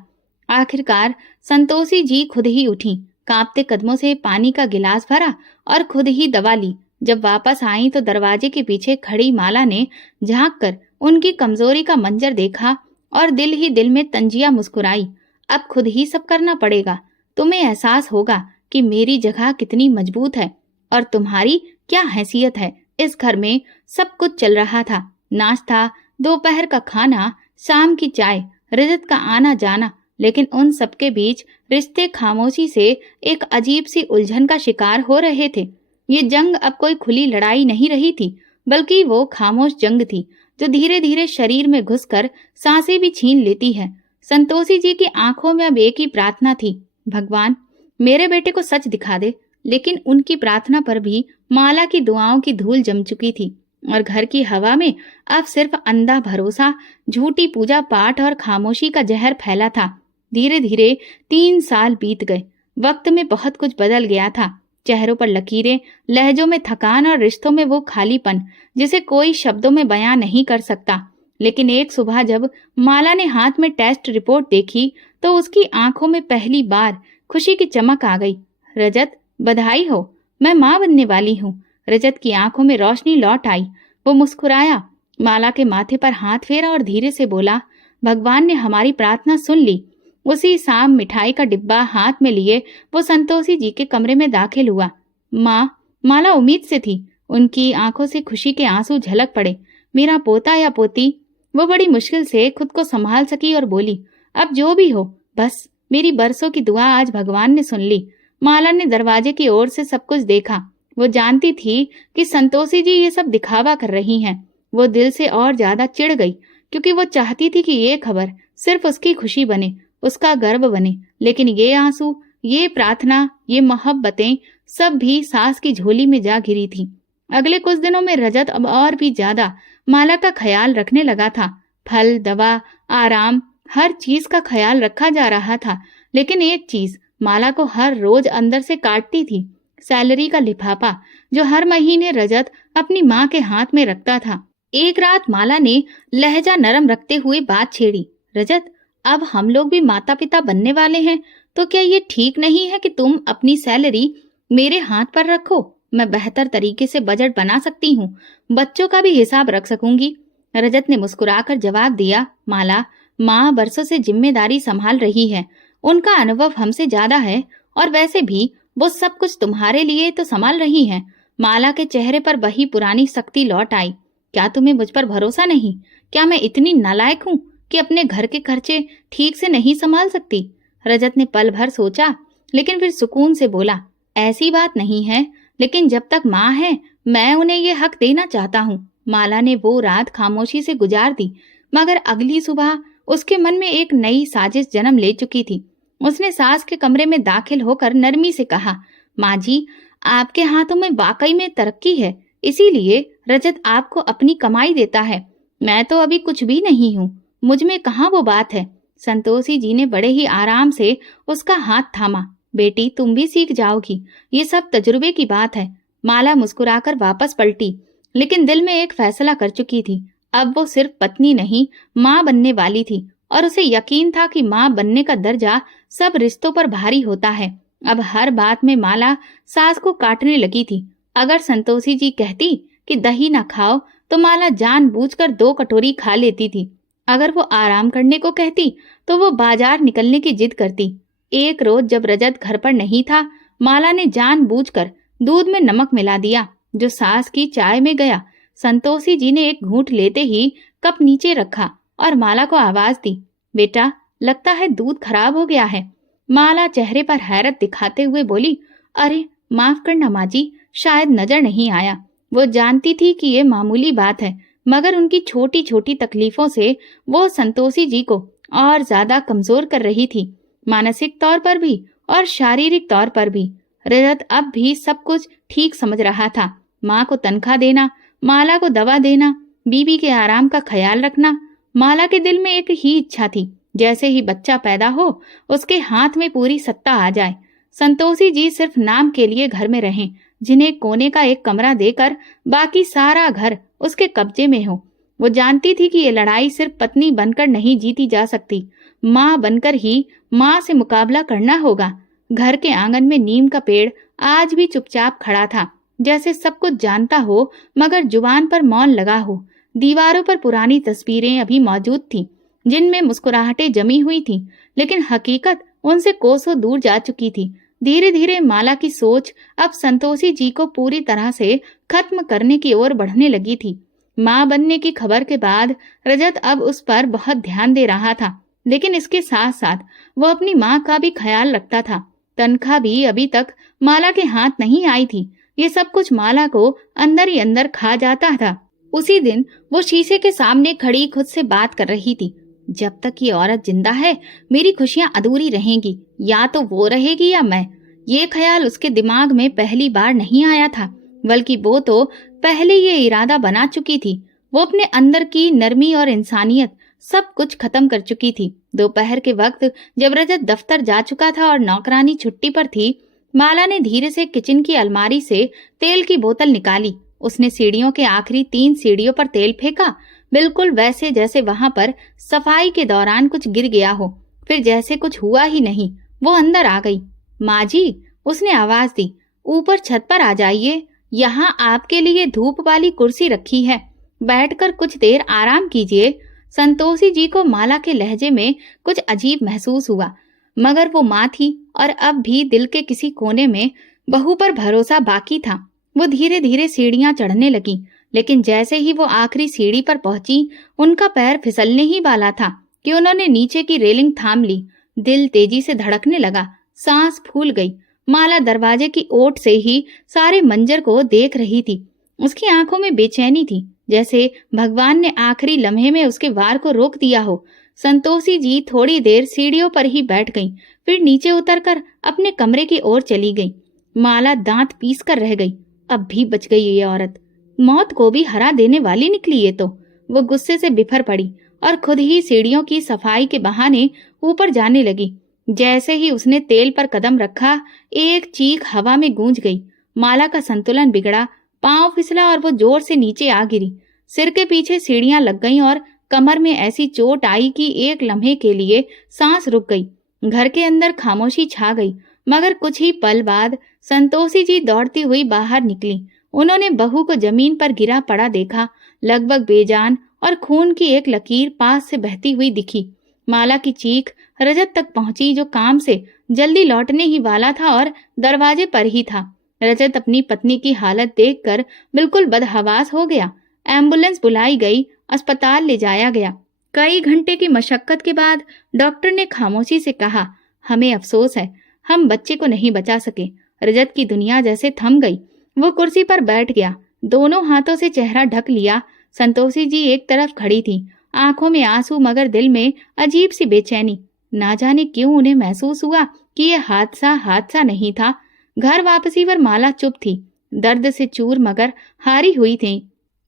आखिरकार संतोषी जी खुद ही उठी, कांपते कदमों से पानी का गिलास भरा और खुद ही दवा ली। जब वापस आई तो दरवाजे के पीछे खड़ी माला ने झांक कर उनकी कमजोरी का मंजर देखा और दिल ही दिल में तंजिया मुस्कुराई। अब खुद ही सब करना पड़ेगा। तुम्हें एहसास होगा कि मेरी जगह कितनी मजबूत है और तुम्हारी क्या हैसियत है। इस घर में सब कुछ चल रहा था, नाश्ता, दोपहर का खाना, शाम की चाय, रजत का आना जाना, लेकिन उन सबके बीच रिश्ते खामोशी से एक अजीब सी उलझन का शिकार हो रहे थे। ये जंग अब कोई खुली लड़ाई नहीं रही थी, बल्कि वो खामोश जंग थी जो धीरे धीरे शरीर में घुसकर सांसें भी छीन लेती है। संतोषी जी की आंखों में अब एक ही प्रार्थना थी, भगवान मेरे बेटे को सच दिखा दे। लेकिन उनकी प्रार्थना पर भी माला की दुआओं की धूल जम चुकी थी और घर की हवा में अब सिर्फ अंधा भरोसा, झूठी पूजा पाठ और खामोशी का जहर फैला था। धीरे धीरे 3 साल बीत गए। वक्त में बहुत कुछ बदल गया था। चेहरों पर लकीरें, लहजों में थकान और रिश्तों में वो खालीपन जिसे कोई शब्दों में बयां नहीं कर सकता। लेकिन एक सुबह जब माला ने हाथ में टेस्ट रिपोर्ट देखी तो उसकी आंखों में पहली बार खुशी की चमक आ गई। रजत, बधाई हो, मैं माँ बनने वाली हूँ। रजत की आंखों में रोशनी लौट आई। वो मुस्कुराया, माला के माथे पर हाथ फेरा और धीरे से बोला, भगवान ने हमारी प्रार्थना सुन ली। उसी शाम मिठाई का डिब्बा हाथ में लिए वो संतोषी जी के कमरे में दाखिल हुआ। माँ, माला उम्मीद से थी। उनकी आंखों से खुशी के आंसू झलक पड़े। मेरा पोता या पोती। वो बड़ी मुश्किल से खुद को संभाल सकी और बोली, अब जो भी हो, बस मेरी बरसों की दुआ आज भगवान ने सुन ली। माला ने दरवाजे की ओर से सब कुछ देखा। वो जानती थी कि संतोषी जी ये सब दिखावा कर रही हैं। वो दिल से और ज्यादा चिढ़ गई क्योंकि वो चाहती थी कि ये खबर सिर्फ उसकी खुशी बने, उसका गर्व बने। लेकिन ये आंसू, ये प्रार्थना, ये मोहब्बतें सब भी सास की झोली में जा गिरी थी। अगले कुछ दिनों में रजत अब और भी ज्यादा माला का ख्याल रखने लगा था। फल, दवा, आराम, हर चीज का ख्याल रखा जा रहा था। लेकिन एक चीज माला को हर रोज अंदर से काटती थी, सैलरी का लिफाफा जो हर महीने रजत अपनी माँ के हाथ में रखता था। एक रात माला ने लहजा नरम रखते हुए बात छेड़ी। रजत, अब हम लोग भी माता पिता बनने वाले हैं, तो क्या ये ठीक नहीं है कि तुम अपनी सैलरी मेरे हाथ पर रखो? मैं बेहतर तरीके से बजट बना सकती हूँ, बच्चों का भी हिसाब रख सकूंगी। रजत ने मुस्कुराकर जवाब दिया, माला, माँ बरसों से जिम्मेदारी संभाल रही है, उनका अनुभव हमसे ज्यादा है, और वैसे भी वो सब कुछ तुम्हारे लिए तो संभाल रही हैं। माला के चेहरे पर वही पुरानी सख्ती लौट आई। क्या तुम्हें मुझ पर भरोसा नहीं? क्या मैं इतनी नालायक हूँ कि अपने घर के खर्चे ठीक से नहीं संभाल सकती? रजत ने पल भर सोचा, लेकिन फिर सुकून से बोला, ऐसी बात नहीं है, लेकिन जब तक माँ है मैं उन्हें ये हक देना चाहता हूँ। माला ने वो रात खामोशी से गुजार दी, मगर अगली सुबह उसके मन में एक नई साजिश जन्म ले चुकी थी। उसने सास के कमरे में दाखिल होकर नरमी से कहा, माँ जी, आपके हाथों में वाकई में तरक्की है, इसीलिए रजत आपको अपनी कमाई देता है। मैं तो अभी कुछ भी नहीं हूँ, मुझ में कहाँ वो बात है। संतोषी जी ने बड़े ही आराम से उसका हाथ थामा। बेटी, तुम भी सीख जाओगी, ये सब तजुर्बे की बात है। माला मुस्कुराकर वापस पलटी, लेकिन दिल में एक फैसला कर चुकी थी। अब वो सिर्फ पत्नी नहीं, माँ बनने वाली थी, और उसे यकीन था कि माँ बनने का दर्जा सब रिश्तों पर भारी होता है। अब हर बात में माला सास को काटने लगी थी। अगर संतोषी जी कहती कि दही ना खाओ, तो माला जानबूझकर 2 कटोरी खा लेती थी। अगर वो आराम करने को कहती, तो वो बाजार निकलने की जिद करती। एक रोज जब रजत घर पर नहीं था, माला ने जानबूझकर दूध में नमक मिला दिया, जो सास की चाय में गया। संतोषी जी ने एक घूंट लेते ही कप नीचे रखा और माला को आवाज दी, बेटा, लगता है दूध खराब हो गया है। माला चेहरे पर हैरत दिखाते हुए बोली, अरे माफ करना माँ जी, शायद नजर नहीं आया। वो जानती थी कि ये मामूली बात है, मगर उनकी छोटी छोटी तकलीफों से वो संतोषी जी को और ज्यादा कमजोर कर रही थी, मानसिक तौर पर भी और शारीरिक तौर पर भी। रजत अब भी सब कुछ ठीक समझ रहा था। माँ को तनख्वाह देना, माला को दवा देना, बीबी के आराम का ख्याल रखना। माला के दिल में एक ही इच्छा थी, जैसे ही बच्चा पैदा हो उसके हाथ में पूरी सत्ता आ जाए। संतोषी जी सिर्फ नाम के लिए घर में रहें, जिन्हें कोने का एक कमरा देकर बाकी सारा घर उसके कब्जे में हो। वो जानती थी कि ये लड़ाई सिर्फ पत्नी बनकर नहीं जीती जा सकती, माँ बनकर ही माँ से मुकाबला करना होगा। घर के आंगन में नीम का पेड़ आज भी चुपचाप खड़ा था, जैसे सब कुछ जानता हो मगर जुबान पर मौन लगा हो। दीवारों पर पुरानी तस्वीरें अभी मौजूद थीं, जिनमें मुस्कुराहटें जमी हुई थीं, लेकिन हकीकत उनसे कोसों दूर जा चुकी थी। धीरे धीरे माला की सोच अब संतोषी जी को पूरी तरह से खत्म करने की ओर बढ़ने लगी थी। माँ बनने की खबर के बाद रजत अब उस पर बहुत ध्यान दे रहा था, लेकिन इसके साथ साथ वो अपनी माँ का भी ख्याल रखता था। तनख्वाह भी अभी तक माला के हाथ नहीं आई थी। ये सब कुछ माला को अंदर ही अंदर खा जाता था। उसी दिन वो शीशे के सामने खड़ी खुद से बात कर रही थी, जब तक ये औरत जिंदा है मेरी खुशियां अधूरी रहेंगी, या तो वो रहेगी या मैं। ये ख्याल उसके दिमाग में पहली बार नहीं आया था, बल्कि वो तो पहले ये इरादा बना चुकी थी। वो अपने अंदर की नरमी और इंसानियत सब कुछ खत्म कर चुकी थी। दोपहर के वक्त जब रजत दफ्तर जा चुका था और नौकरानी छुट्टी पर थी, माला ने धीरे से किचन की अलमारी से तेल की बोतल निकाली। उसने सीढ़ियों के आखिरी 3 सीढ़ियों पर तेल फेंका, बिल्कुल वैसे जैसे वहां पर सफाई के दौरान कुछ गिर गया हो। फिर जैसे कुछ हुआ ही नहीं, वो अंदर आ गई। माँ जी, उसने आवाज दी, ऊपर छत पर आ जाइए, यहाँ आपके लिए धूप वाली कुर्सी रखी है, बैठकर कुछ देर आराम कीजिए। संतोषी जी को माला के लहजे में कुछ अजीब महसूस हुआ, मगर वो माँ थी और अब भी दिल के किसी कोने में बहू पर भरोसा बाकी था। वो धीरे धीरे सीढ़ियां चढ़ने लगी, लेकिन जैसे ही वो आखिरी सीढ़ी पर पहुंची, उनका पैर फिसलने ही वाला था कि उन्होंने नीचे की रेलिंग थाम ली। दिल तेजी से धड़कने लगा, सांस फूल गई। माला दरवाजे की ओट से ही सारे मंजर को देख रही थी। उसकी आंखों में बेचैनी थी, जैसे भगवान ने आखिरी लम्हे में उसके वार को रोक दिया हो। संतोषी जी थोड़ी देर सीढ़ियों पर ही बैठ गईं, फिर नीचे उतरकर अपने कमरे की ओर चली गईं। माला दांत पीस कर रह गई। अब भी बच गई ये औरत, मौत को भी हरा देने वाली निकली ये तो। वो गुस्से से बिफर पड़ी और खुद ही सीढ़ियों की सफाई के बहाने ऊपर जाने लगी। जैसे ही उसने तेल पर कदम रखा, एक चीख हवा में गूंज गई। माला का संतुलन बिगड़ा, पांव फिसला और वो जोर से नीचे आ गिरी। सिर के पीछे सीढ़ियां लग गईं और कमर में ऐसी चोट आई कि एक लम्हे के लिए सांस रुक गई। घर के अंदर खामोशी छा गई, मगर कुछ ही पल बाद संतोषी जी दौड़ती हुई बाहर निकली। उन्होंने बहू को जमीन पर गिरा पड़ा देखा, लगभग बेजान, और खून की एक लकीर पास से बहती हुई दिखी। माला की चीख रजत तक पहुंची, जो काम से जल्दी लौटने ही वाला था और दरवाजे पर ही था। रजत अपनी पत्नी की हालत देखकर बिल्कुल बदहवास हो गया। एम्बुलेंस बुलाई गई, अस्पताल ले जाया गया। कई घंटे की मशक्कत के बाद डॉक्टर ने खामोशी से कहा, हमें अफसोस है, हम बच्चे को नहीं बचा सके। रजत की दुनिया जैसे थम गई। वो कुर्सी पर बैठ गया, दोनों हाथों से चेहरा ढक लिया। संतोषी जी एक तरफ खड़ी थी, आंखों में आंसू मगर दिल में अजीब सी बेचैनी। ना जाने क्यों उन्हें महसूस हुआ कि यह हादसा नहीं था। घर वापसी पर माला चुप थी, दर्द से चूर मगर हारी हुई थी।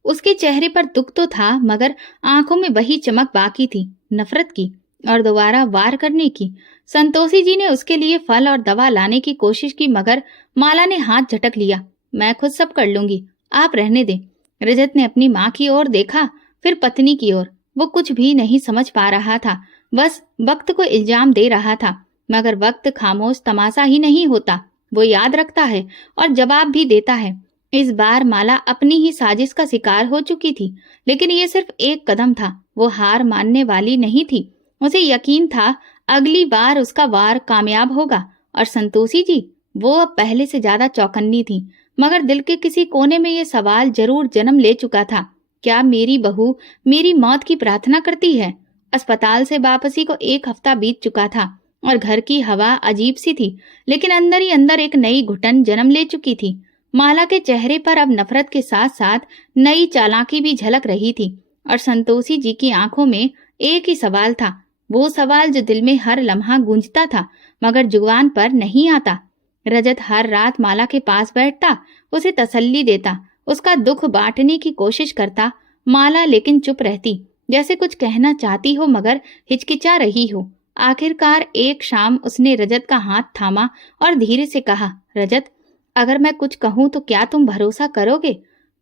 उसके चेहरे पर दुख तो था, मगर आंखों में वही चमक बाकी थी, नफरत की और दोबारा वार करने की। संतोषी जी ने उसके लिए फल और दवा लाने की कोशिश की, मगर माला ने हाथ झटक लिया। मैं खुद सब कर लूंगी, आप रहने दें। रजत ने अपनी माँ की ओर देखा, फिर पत्नी की ओर। वो कुछ भी नहीं समझ पा रहा था, बस वक्त को इल्जाम दे रहा था। मगर वक्त खामोश तमाशा ही नहीं होता, वो याद रखता है और जवाब भी देता है। इस बार माला अपनी ही साजिश का शिकार हो चुकी थी, लेकिन ये सिर्फ एक कदम था। वो हार मानने वाली नहीं थी। उसे यकीन था अगली बार उसका वार कामयाब होगा। और संतोषी जी, वो अब पहले से ज्यादा चौकन्नी थी, मगर दिल के किसी कोने में ये सवाल जरूर जन्म ले चुका था, क्या मेरी बहू मेरी मौत की प्रार्थना करती है? अस्पताल से वापसी को एक हफ्ता बीत चुका था और घर की हवा अजीब सी थी, लेकिन अंदर ही अंदर एक नई घुटन जन्म ले चुकी थी। माला के चेहरे पर अब नफरत के साथ साथ नई चालाकी भी झलक रही थी, और संतोषी जी की आंखों में एक ही सवाल था, वो सवाल जो दिल में हर लम्हा गूंजता था मगर जुबान पर नहीं आता। रजत हर रात माला के पास बैठता, उसे तसल्ली देता, उसका दुख बांटने की कोशिश करता। माला लेकिन चुप रहती, जैसे कुछ कहना चाहती हो मगर हिचकिचा रही हो। आखिरकार एक शाम उसने रजत का हाथ थामा और धीरे से कहा, रजत, अगर मैं कुछ कहूं तो क्या तुम भरोसा करोगे?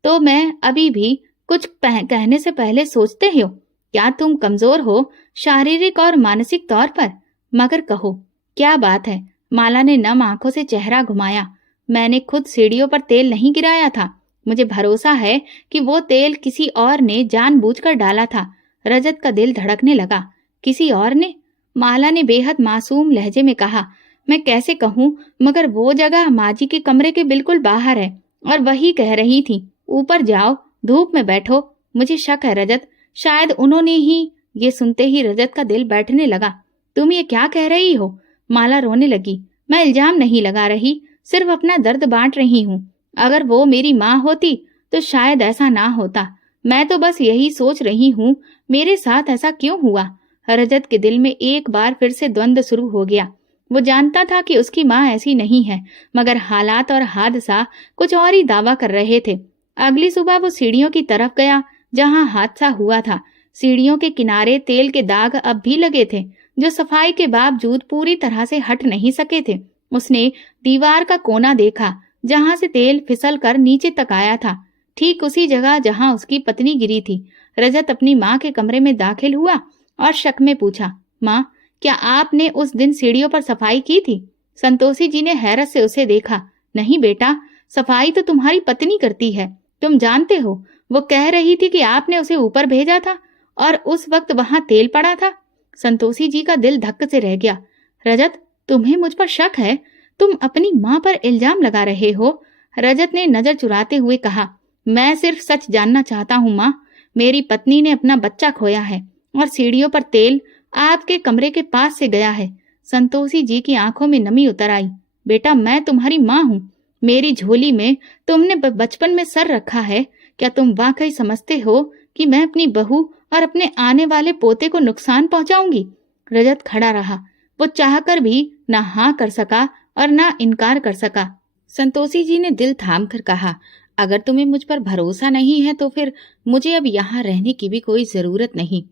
तो मैं अभी भी कुछ कहने से पहले सोचते हो, क्या तुम कमजोर हो शारीरिक और मानसिक तौर पर? मगर कहो, क्या बात है? माला ने नम आंखों से चेहरा घुमाया। मैंने खुद सीढ़ियों पर तेल नहीं गिराया था, मुझे भरोसा है कि वो तेल किसी और ने जानबूझकर डाला था। रजत का दिल धड़कने लगा। किसी और ने? माला ने बेहद मासूम लहजे में कहा, मैं कैसे कहूँ, मगर वो जगह माजी के कमरे के बिल्कुल बाहर है। और वही कह रही थी, ऊपर जाओ, धूप में बैठो। मुझे शक है रजत, शायद उन्होंने ही। ये सुनते ही रजत का दिल बैठने लगा। तुम ये क्या कह रही हो? माला रोने लगी। मैं इल्जाम नहीं लगा रही, सिर्फ अपना दर्द बांट रही हूँ। अगर वो मेरी माँ होती तो शायद ऐसा ना होता। मैं तो बस यही सोच रही हूँ, मेरे साथ ऐसा क्यों हुआ? रजत के दिल में एक बार फिर से द्वंद्व शुरू हो गया। वो जानता था कि उसकी माँ ऐसी नहीं है, मगर हालात और हादसा कुछ और ही दावा कर रहे थे। अगली सुबह वो सीढ़ियों की तरफ गया जहाँ हादसा हुआ था। सीढ़ियों के किनारे तेल के दाग अब भी लगे थे, जो सफाई के बावजूद पूरी तरह से हट नहीं सके थे। उसने दीवार का कोना देखा जहां से तेल फिसल कर नीचे तक आया था, ठीक उसी जगह जहां उसकी पत्नी गिरी थी। रजत अपनी माँ के कमरे में दाखिल हुआ और शक में पूछा, माँ, क्या आपने उस दिन सीढ़ियों पर सफाई की थी? संतोषी जी ने हैरत से उसे देखा। नहीं बेटा, सफाई तो तुम्हारी पत्नी करती है, तुम जानते हो। वो कह रही थी कि आपने उसे ऊपर भेजा था और उस वक्त वहां तेल पड़ा था। संतोषी जी का दिल धक्क से रह गया। रजत, तुम्हें मुझ पर शक है? तुम अपनी माँ पर इल्जाम लगा रहे हो? रजत ने नजर चुराते हुए कहा, मैं सिर्फ सच जानना चाहता हूँ माँ। मेरी पत्नी ने अपना बच्चा खोया है और सीढ़ियों पर तेल आपके कमरे के पास से गया है। संतोषी जी की आंखों में नमी उतर आई। बेटा, मैं तुम्हारी माँ हूँ। मेरी झोली में तुमने बचपन में सर रखा है। क्या तुम वाकई समझते हो कि मैं अपनी बहू और अपने आने वाले पोते को नुकसान पहुंचाऊंगी? रजत खड़ा रहा। वो चाहकर भी ना हाँ कर सका और ना इनकार कर सका। संतोषी जी ने दिल थाम कर कहा, अगर तुम्हें मुझ पर भरोसा नहीं है तो फिर मुझे अब यहाँ रहने की भी कोई जरूरत नहीं।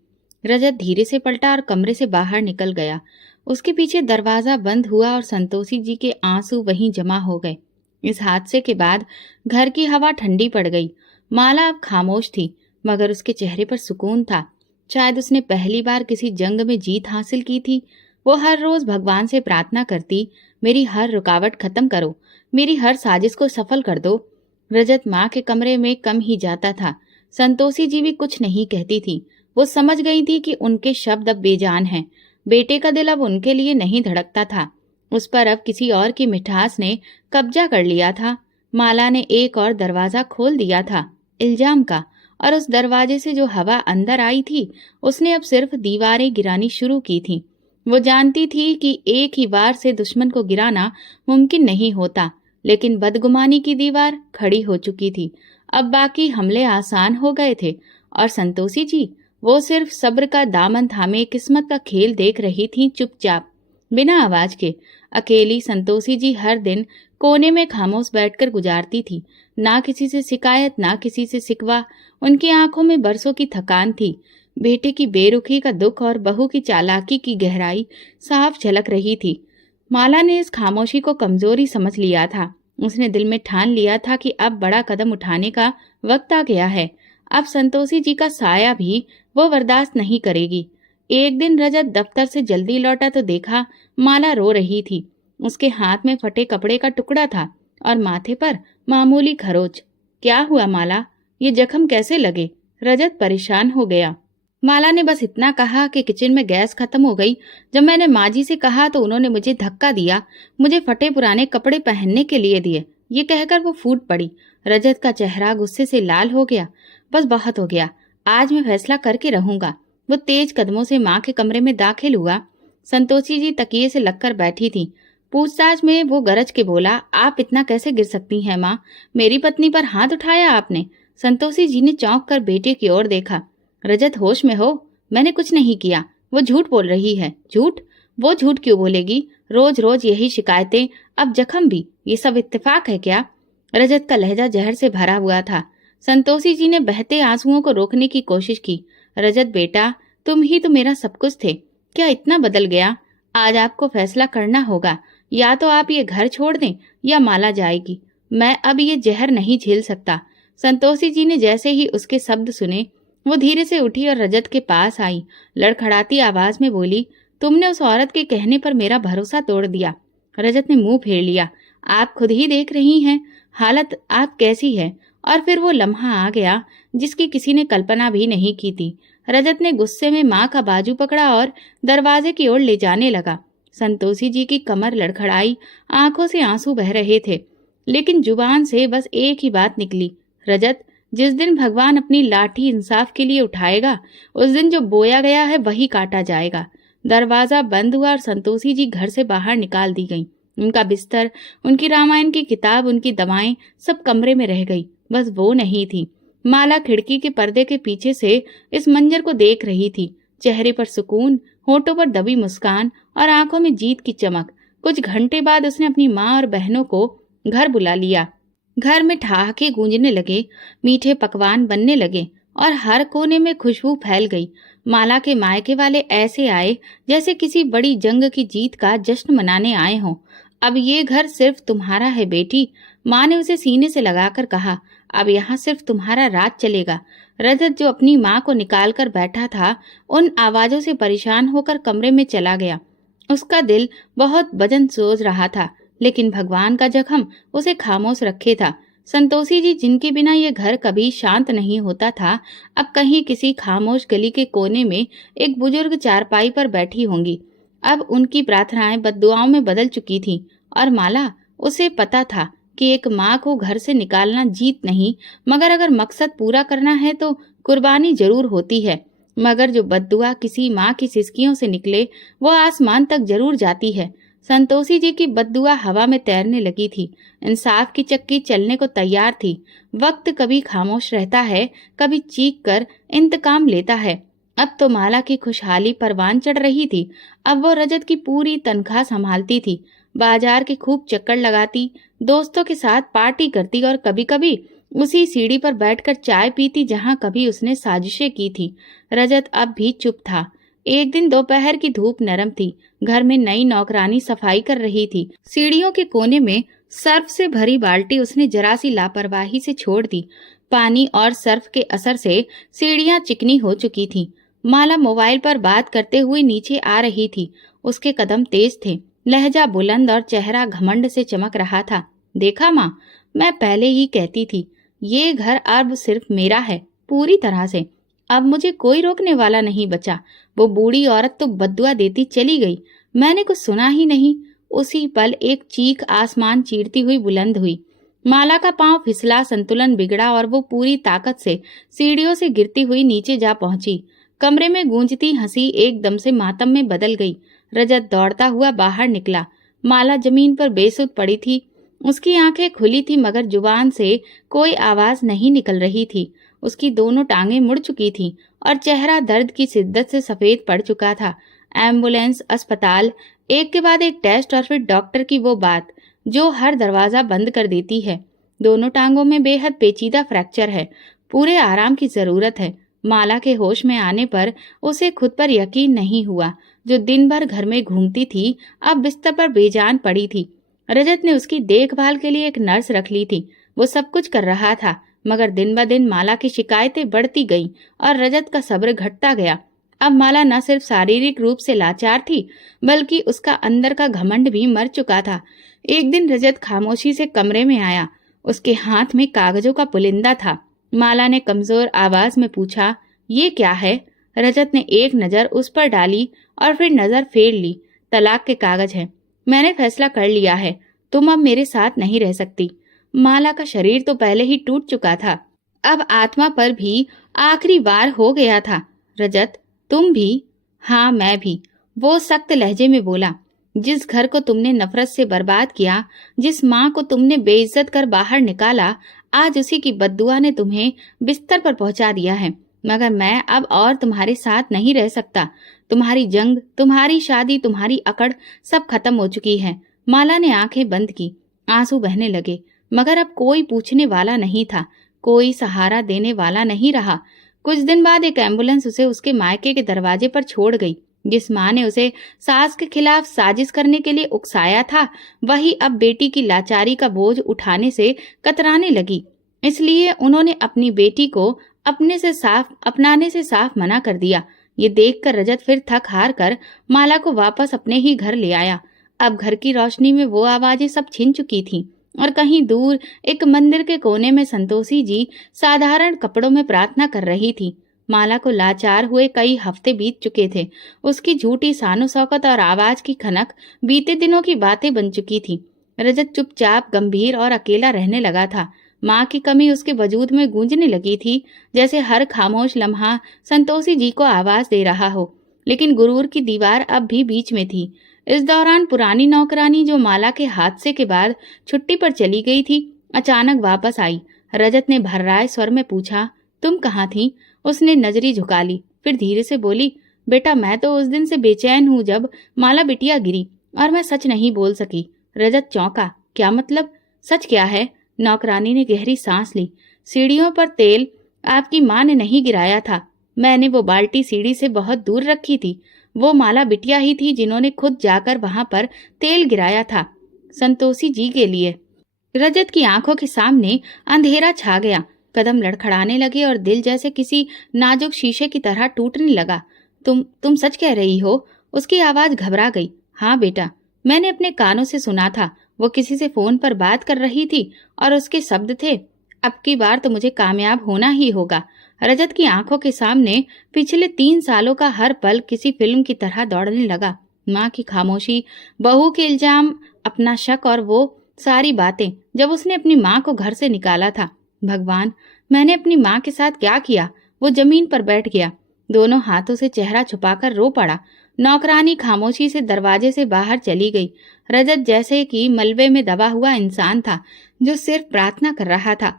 रजत धीरे से पलटा और कमरे से बाहर निकल गया। उसके पीछे दरवाजा बंद हुआ और संतोषी जी के आंसू वहीं जमा हो गए। इस हादसे के बाद घर की हवा ठंडी पड़ गई। माला अब खामोश थी, मगर उसके चेहरे पर सुकून था। शायद उसने पहली बार किसी जंग में जीत हासिल की थी। वो हर रोज भगवान से प्रार्थना करती, मेरी हर रुकावट खत्म करो, मेरी हर साजिश को सफल कर दो। रजत माँ के कमरे में कम ही जाता था। संतोषी जी भी कुछ नहीं कहती थी। वो समझ गई थी कि उनके शब्द अब बेजान हैं। बेटे का दिल अब उनके लिए नहीं धड़कता था। उस पर अब किसी और की मिठास ने कब्जा कर लिया था। माला ने एक और दरवाजा खोल दिया था, इल्जाम का, और उस दरवाजे से जो हवा अंदर आई थी उसने अब सिर्फ दीवारें गिरानी शुरू की थी। वो जानती थी कि एक ही बार से दुश्मन को गिराना मुमकिन नहीं होता, लेकिन बदगुमानी की दीवार खड़ी हो चुकी थी। अब बाकी हमले आसान हो गए थे और संतोषी जी, वो सिर्फ सब्र का दामन थामे किस्मत का खेल देख रही थी, चुपचाप, बिना आवाज के। अकेली संतोषी जी हर दिन कोने में खामोश बैठकर गुजारती थी। ना किसी से शिकायत, ना किसी से सिकवा। उनकी आंखों में बरसों की थकान थी। बेटे की बेरुखी का दुख और बहू की चालाकी की गहराई साफ झलक रही थी। माला ने इस खामोशी को कमजोरी समझ लिया था। उसने दिल में ठान लिया था कि अब बड़ा कदम उठाने का वक्त आ गया है। अब संतोषी जी का साया भी वो बर्दाश्त नहीं करेगी। एक दिन रजत दफ्तर से जल्दी लौटा तो देखा माला रो रही थी। उसके हाथ में फटे कपड़े का टुकड़ा था और माथे पर मामूली खरोच। क्या हुआ माला, ये जख्म कैसे लगे? रजत परेशान हो गया। माला ने बस इतना कहा कि किचन में गैस खत्म हो गई। जब मैंने माँ जी से कहा तो उन्होंने मुझे धक्का दिया, मुझे फटे पुराने कपड़े पहनने के लिए दिए। ये कहकर वो फूट पड़ी। रजत का चेहरा गुस्से से लाल हो गया। बस बहुत हो गया, आज मैं फैसला करके रहूंगा। वो तेज कदमों से माँ के कमरे में दाखिल हुआ। संतोषी जी तकिए से लगकर बैठी थी। पूछताछ में वो गरज के बोला, आप इतना कैसे गिर सकती हैं माँ? मेरी पत्नी पर हाथ उठाया आपने? संतोषी जी ने चौंक कर बेटे की ओर देखा। रजत, होश में हो? मैंने कुछ नहीं किया। वो झूठ बोल रही है। झूठ? वो झूठ क्यों बोलेगी? रोज रोज यही शिकायतें, अब जख्म भी, ये सब इत्तेफाक है क्या? रजत का लहजा जहर से भरा हुआ था। संतोषी जी ने बहते आंसुओं को रोकने की कोशिश की। रजत बेटा, तुम ही तो मेरा सब कुछ थे, क्या इतना बदल गया? आज आपको फैसला करना होगा। या तो आप ये घर छोड़ दें या माला जाएगी। मैं अब ये जहर नहीं झेल सकता। संतोषी जी ने जैसे ही उसके शब्द सुने, वो धीरे से उठी और रजत के पास आई। लड़खड़ाती आवाज में बोली, तुमने उस औरत के कहने पर मेरा भरोसा तोड़ दिया। रजत ने मुंह फेर लिया। आप खुद ही देख रही हैं हालत आप कैसी है। और फिर वो लम्हा आ गया जिसकी किसी ने कल्पना भी नहीं की थी। रजत ने गुस्से में माँ का बाजू पकड़ा और दरवाजे की ओर ले जाने लगा। संतोषी जी की कमर लड़खड़ाई, आंखों से आंसू बह रहे थे, लेकिन जुबान से बस एक ही बात निकली, रजत, जिस दिन भगवान अपनी लाठी इंसाफ के लिए उठाएगा, उस दिन जो बोया गया है वही काटा जाएगा। दरवाजा बंद हुआ और संतोषी जी घर से बाहर निकाल दी गई। उनका बिस्तर, उनकी रामायण की किताब, उनकी दवाएं सब कमरे में रह गई। बस वो नहीं थी। माला खिड़की के पर्दे के पीछे से इस मंजर को देख रही थी। चेहरे पर सुकून, होठों पर दबी मुस्कान और आंखों में जीत की चमक। कुछ घंटे बाद उसने अपनी माँ और बहनों को घर बुला लिया। घर में ठहाके गूंजने लगे, मीठे पकवान बनने लगे और हर कोने में खुशबू फैल गई। माला के मायके वाले ऐसे आए जैसे किसी बड़ी जंग की जीत का जश्न मनाने आए हों। अब ये घर सिर्फ तुम्हारा है बेटी, माँ ने उसे सीने से लगाकर कहा। अब यहाँ सिर्फ तुम्हारा राज चलेगा। रजत, जो अपनी माँ को निकाल कर बैठा था, उन आवाजों से परेशान होकर कमरे में चला गया। उसका दिल बहुत वजन सोच रहा था, लेकिन भगवान का जख्म उसे खामोश रखे था। संतोषी जी, जिनके बिना ये घर कभी शांत नहीं होता था, अब कहीं किसी खामोश गली के कोने में एक बुजुर्ग चारपाई पर बैठी होंगी। अब उनकी प्रार्थनाएं बद्दुआओं में बदल चुकी थीं और माला, उसे पता था कि एक माँ को घर से निकालना जीत नहीं, मगर अगर मकसद पूरा करना है तो कुर्बानी जरूर होती है। मगर जो बद्दुआ किसी माँ की सिसकियों से निकले, वो आसमान तक जरूर जाती है। संतोषी जी की बद्दुआ हवा में तैरने लगी थी। इंसाफ की चक्की चलने को तैयार थी। वक्त कभी खामोश रहता है, कभी चीख कर इंतकाम लेता है। अब तो माला की खुशहाली परवान चढ़ रही थी। अब वो रजत की पूरी तनख्वाह संभालती थी, बाजार के खूब चक्कर लगाती, दोस्तों के साथ पार्टी करती और कभी कभी उसी सीढ़ी पर बैठकर चाय पीती जहां कभी उसने साजिशें की थी। रजत अब भी चुप था। एक दिन दोपहर की धूप नरम थी। घर में नई नौकरानी सफाई कर रही थी। सीढ़ियों के कोने में सर्फ से भरी बाल्टी उसने जरा सी लापरवाही से छोड़ दी। पानी और सर्फ के असर से सीढ़ियां चिकनी हो चुकी थीं। माला मोबाइल पर बात करते हुए नीचे आ रही थी। उसके कदम तेज थे, लहजा बुलंद और चेहरा घमंड से चमक रहा था। देखा माँ, मैं पहले ही कहती थी, ये घर अब सिर्फ मेरा है, पूरी तरह से। अब मुझे कोई रोकने वाला नहीं बचा। वो बूढ़ी औरत तो बद्दुआ देती चली गई, मैंने कुछ सुना ही नहीं। उसी पल एक चीख आसमान चीरती हुई बुलंद हुई। माला का पांव फिसला, संतुलन बिगड़ा और वो पूरी ताकत से सीढ़ियों से गिरती हुई नीचे जा पहुंची। कमरे में गूंजती हंसी एकदम से मातम में बदल गई। रजत दौड़ता हुआ बाहर निकला। माला जमीन पर बेसुध पड़ी थी। उसकी आंखें खुली थी मगर जुबान से कोई आवाज नहीं निकल रही थी। उसकी दोनों टांगें मुड़ चुकी थीं और चेहरा दर्द की शिद्दत से सफेद पड़ चुका था। एम्बुलेंस, अस्पताल, एक के बाद एक टेस्ट और फिर डॉक्टर की वो बात जो हर दरवाजा बंद कर देती है। दोनों टांगों में बेहद पेचीदा फ्रैक्चर है, पूरे आराम की जरूरत है। माला के होश में आने पर उसे खुद पर यकीन नहीं हुआ। जो दिन भर घर में घूमती थी अब बिस्तर पर बेजान पड़ी थी। रजत ने उसकी देखभाल के लिए एक नर्स रख ली थी। वो सब कुछ कर रहा था मगर दिन ब दिन माला की शिकायतें बढ़ती गईं और रजत का सब्र घटता गया। अब माला न सिर्फ शारीरिक रूप से लाचार थी बल्कि उसका अंदर का घमंड भी मर चुका था। एक दिन रजत खामोशी से कमरे में आया। उसके हाथ में कागजों का पुलिंदा था। माला ने कमजोर आवाज में पूछा, ये क्या है? रजत ने एक नजर उस पर डाली और फिर नजर फेर ली। तलाक के कागज है। मैंने फैसला कर लिया है, तुम अब मेरे साथ नहीं रह सकती। माला का शरीर तो पहले ही टूट चुका था, अब आत्मा पर भी आखिरी वार हो गया था। रजत, तुम भी? हाँ, मैं भी, वो सख्त लहजे में बोला। जिस घर को तुमने नफरत से बर्बाद किया, जिस माँ को तुमने बेइज्जत कर बाहर निकाला, आज उसी की बद्दुआ ने तुम्हें बिस्तर पर पहुंचा दिया है। मगर मैं अब और तुम्हारे साथ नहीं रह सकता। तुम्हारी जंग, तुम्हारी शादी, तुम्हारी अकड़ सब खत्म हो चुकी है। माला ने आंखें बंद की। आंसू बहने लगे मगर अब कोई पूछने वाला नहीं था, कोई सहारा देने वाला नहीं रहा। कुछ दिन बाद एक एम्बुलेंस उसे उसके मायके के दरवाजे पर छोड़ गई। जिस माँ ने उसे सास के खिलाफ साजिश करने के लिए उकसाया था, वही अब बेटी की लाचारी का बोझ उठाने से कतराने लगी। इसलिए उन्होंने अपनी बेटी को अपनाने से साफ मना कर दिया। ये देखकर रजत फिर थक हार कर माला को वापस अपने ही घर ले आया। अब घर की रोशनी में वो आवाजें सब छिन चुकी थीं और कहीं दूर एक मंदिर के कोने में संतोषी जी साधारण कपड़ों में प्रार्थना कर रही थी। माला को लाचार हुए कई हफ्ते बीत चुके थे। उसकी झूठी सानो शौकत और आवाज की खनक बीते दिनों की बातें बन चुकी थी। रजत चुपचाप, गंभीर और अकेला रहने लगा था। माँ की कमी उसके वजूद में गूंजने लगी थी, जैसे हर खामोश लम्हा संतोषी जी को आवाज दे रहा हो। लेकिन गुरूर की दीवार अब भी बीच में थी। इस दौरान पुरानी नौकरानी जो माला के हादसे के बाद छुट्टी पर चली गई थी, अचानक वापस आई। रजत ने भर्राए स्वर में पूछा, तुम कहाँ थी? उसने नजरी झुका ली, फिर धीरे से बोली, बेटा मैं तो उस दिन से बेचैन हूँ जब माला बिटिया गिरी, और मैं सच नहीं बोल सकी। रजत चौंका, क्या मतलब? सच क्या है? नौकरानी ने गहरी सांस ली। सीढ़ियों पर तेल आपकी माँ ने नहीं गिराया था। मैंने वो बाल्टी सीढ़ी से बहुत दूर रखी थी। वो माला बिटिया ही थी जिन्होंने खुद जाकर वहां पर तेल गिराया था, संतोषी जी के लिए। रजत की आंखों के सामने अंधेरा छा गया। कदम लड़खड़ाने लगे और दिल जैसे किसी नाजुक शीशे की तरह टूटने लगा। तुम सच कह रही हो? उसकी आवाज घबरा गई। हाँ बेटा, मैंने अपने कानों से सुना था। वो किसी से फोन पर बात कर रही थी और उसके शब्द थे, अब की बार तो मुझे कामयाब होना ही होगा। रजत की आंखों के सामने पिछले 3 सालों का हर पल किसी फिल्म की तरह दौड़ने लगा। माँ की खामोशी, बहू के इल्जाम, अपना शक और वो सारी बातें जब उसने अपनी माँ को घर से निकाला था। भगवान, मैंने अपनी माँ के साथ क्या किया? वो जमीन पर बैठ गया, दोनों हाथों से चेहरा छुपाकर रो पड़ा। नौकरानी खामोशी से दरवाजे से बाहर चली गई। रजत जैसे कि मलबे में दबा हुआ इंसान था जो सिर्फ प्रार्थना कर रहा था,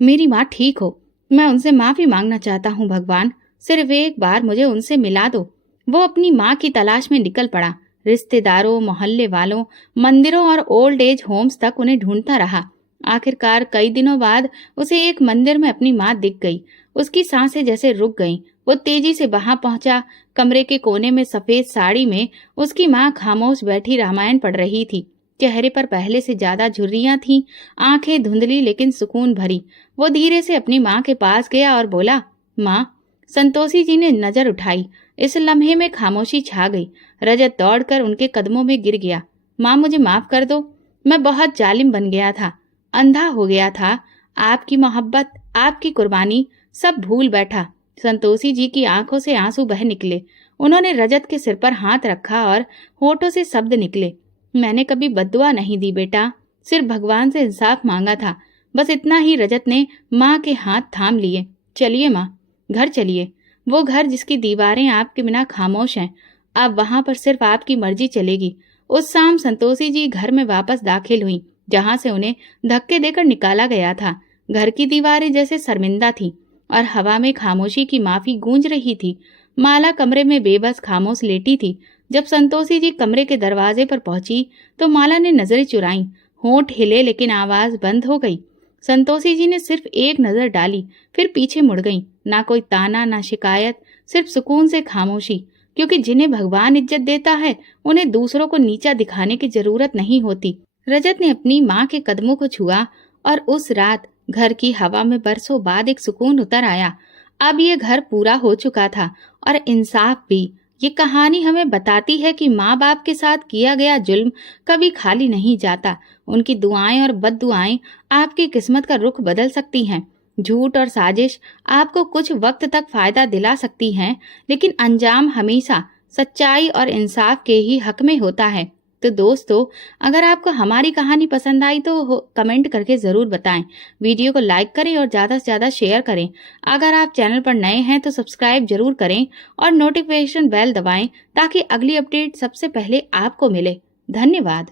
मेरी माँ ठीक हो। मैं उनसे माफी मांगना चाहता हूँ भगवान, सिर्फ एक बार मुझे उनसे मिला दो। वो अपनी माँ की तलाश में निकल पड़ा। रिश्तेदारों, मोहल्ले वालों, मंदिरों और ओल्ड एज होम्स तक उन्हें ढूंढता रहा। आखिरकार कई दिनों बाद उसे एक मंदिर में अपनी माँ दिख गई। उसकी सांसें जैसे रुक गईं। वो तेजी से वहां पहुंचा। कमरे के कोने में सफेद साड़ी में उसकी माँ खामोश बैठी रामायण पढ़ रही थी। चेहरे पर पहले से ज्यादा झुर्रियां थीं, आंखें धुंधली लेकिन सुकून भरी। वो धीरे से अपनी माँ के पास गया और बोला, माँ। संतोषी जी ने नजर उठाई। इस लम्हे में खामोशी छा गई। रजत दौड़कर उनके कदमों में गिर गया। माँ, मुझे माफ कर दो। मैं बहुत जालिम बन गया था, अंधा हो गया था। आपकी मोहब्बत, आपकी कुर्बानी सब भूल बैठा। संतोषी जी की आंखों से आंसू बह निकले। उन्होंने रजत के सिर पर हाथ रखा और होठों से शब्द निकले, मैंने कभी बद्दुआ नहीं दी बेटा, सिर्फ भगवान से इंसाफ मांगा था, बस इतना ही। रजत ने माँ के हाथ थाम लिए। चलिए माँ, घर चलिए। वो घर जिसकी दीवारें आपके बिना खामोश हैं, अब वहां पर सिर्फ आपकी मर्जी चलेगी। उस शाम संतोषी जी घर में वापस दाखिल हुई, जहां से उन्हें धक्के देकर निकाला गया था। घर की दीवारें जैसे शर्मिंदा थीं और हवा में खामोशी की माफी गूंज रही थी। माला कमरे में बेबस खामोश लेटी थी। जब संतोषी जी कमरे के दरवाजे पर पहुंची तो माला ने नजरें चुराईं। होंठ हिले लेकिन आवाज बंद हो गई। संतोषी जी ने सिर्फ एक नजर डाली, फिर पीछे मुड़ गईं। ना कोई ताना, ना शिकायत, सिर्फ सुकून से खामोशी। क्योंकि जिन्हें भगवान इज्जत देता है, उन्हें दूसरों को नीचा दिखाने की जरूरत नहीं होती। रजत ने अपनी माँ के कदमों को छुआ और उस रात घर की हवा में बरसों बाद एक सुकून उतर आया। अब ये घर पूरा हो चुका था और इंसाफ भी। ये कहानी हमें बताती है कि माँ बाप के साथ किया गया जुल्म कभी खाली नहीं जाता। उनकी दुआएं और बद्दुआएं आपकी किस्मत का रुख बदल सकती हैं। झूठ और साजिश आपको कुछ वक्त तक फायदा दिला सकती हैं, लेकिन अंजाम हमेशा सच्चाई और इंसाफ के ही हक में होता है। तो दोस्तों, अगर आपको हमारी कहानी पसंद आई तो कमेंट करके ज़रूर बताएं। वीडियो को लाइक करें और ज़्यादा से ज़्यादा शेयर करें। अगर आप चैनल पर नए हैं तो सब्सक्राइब जरूर करें और नोटिफिकेशन बेल दबाएं ताकि अगली अपडेट सबसे पहले आपको मिले। धन्यवाद।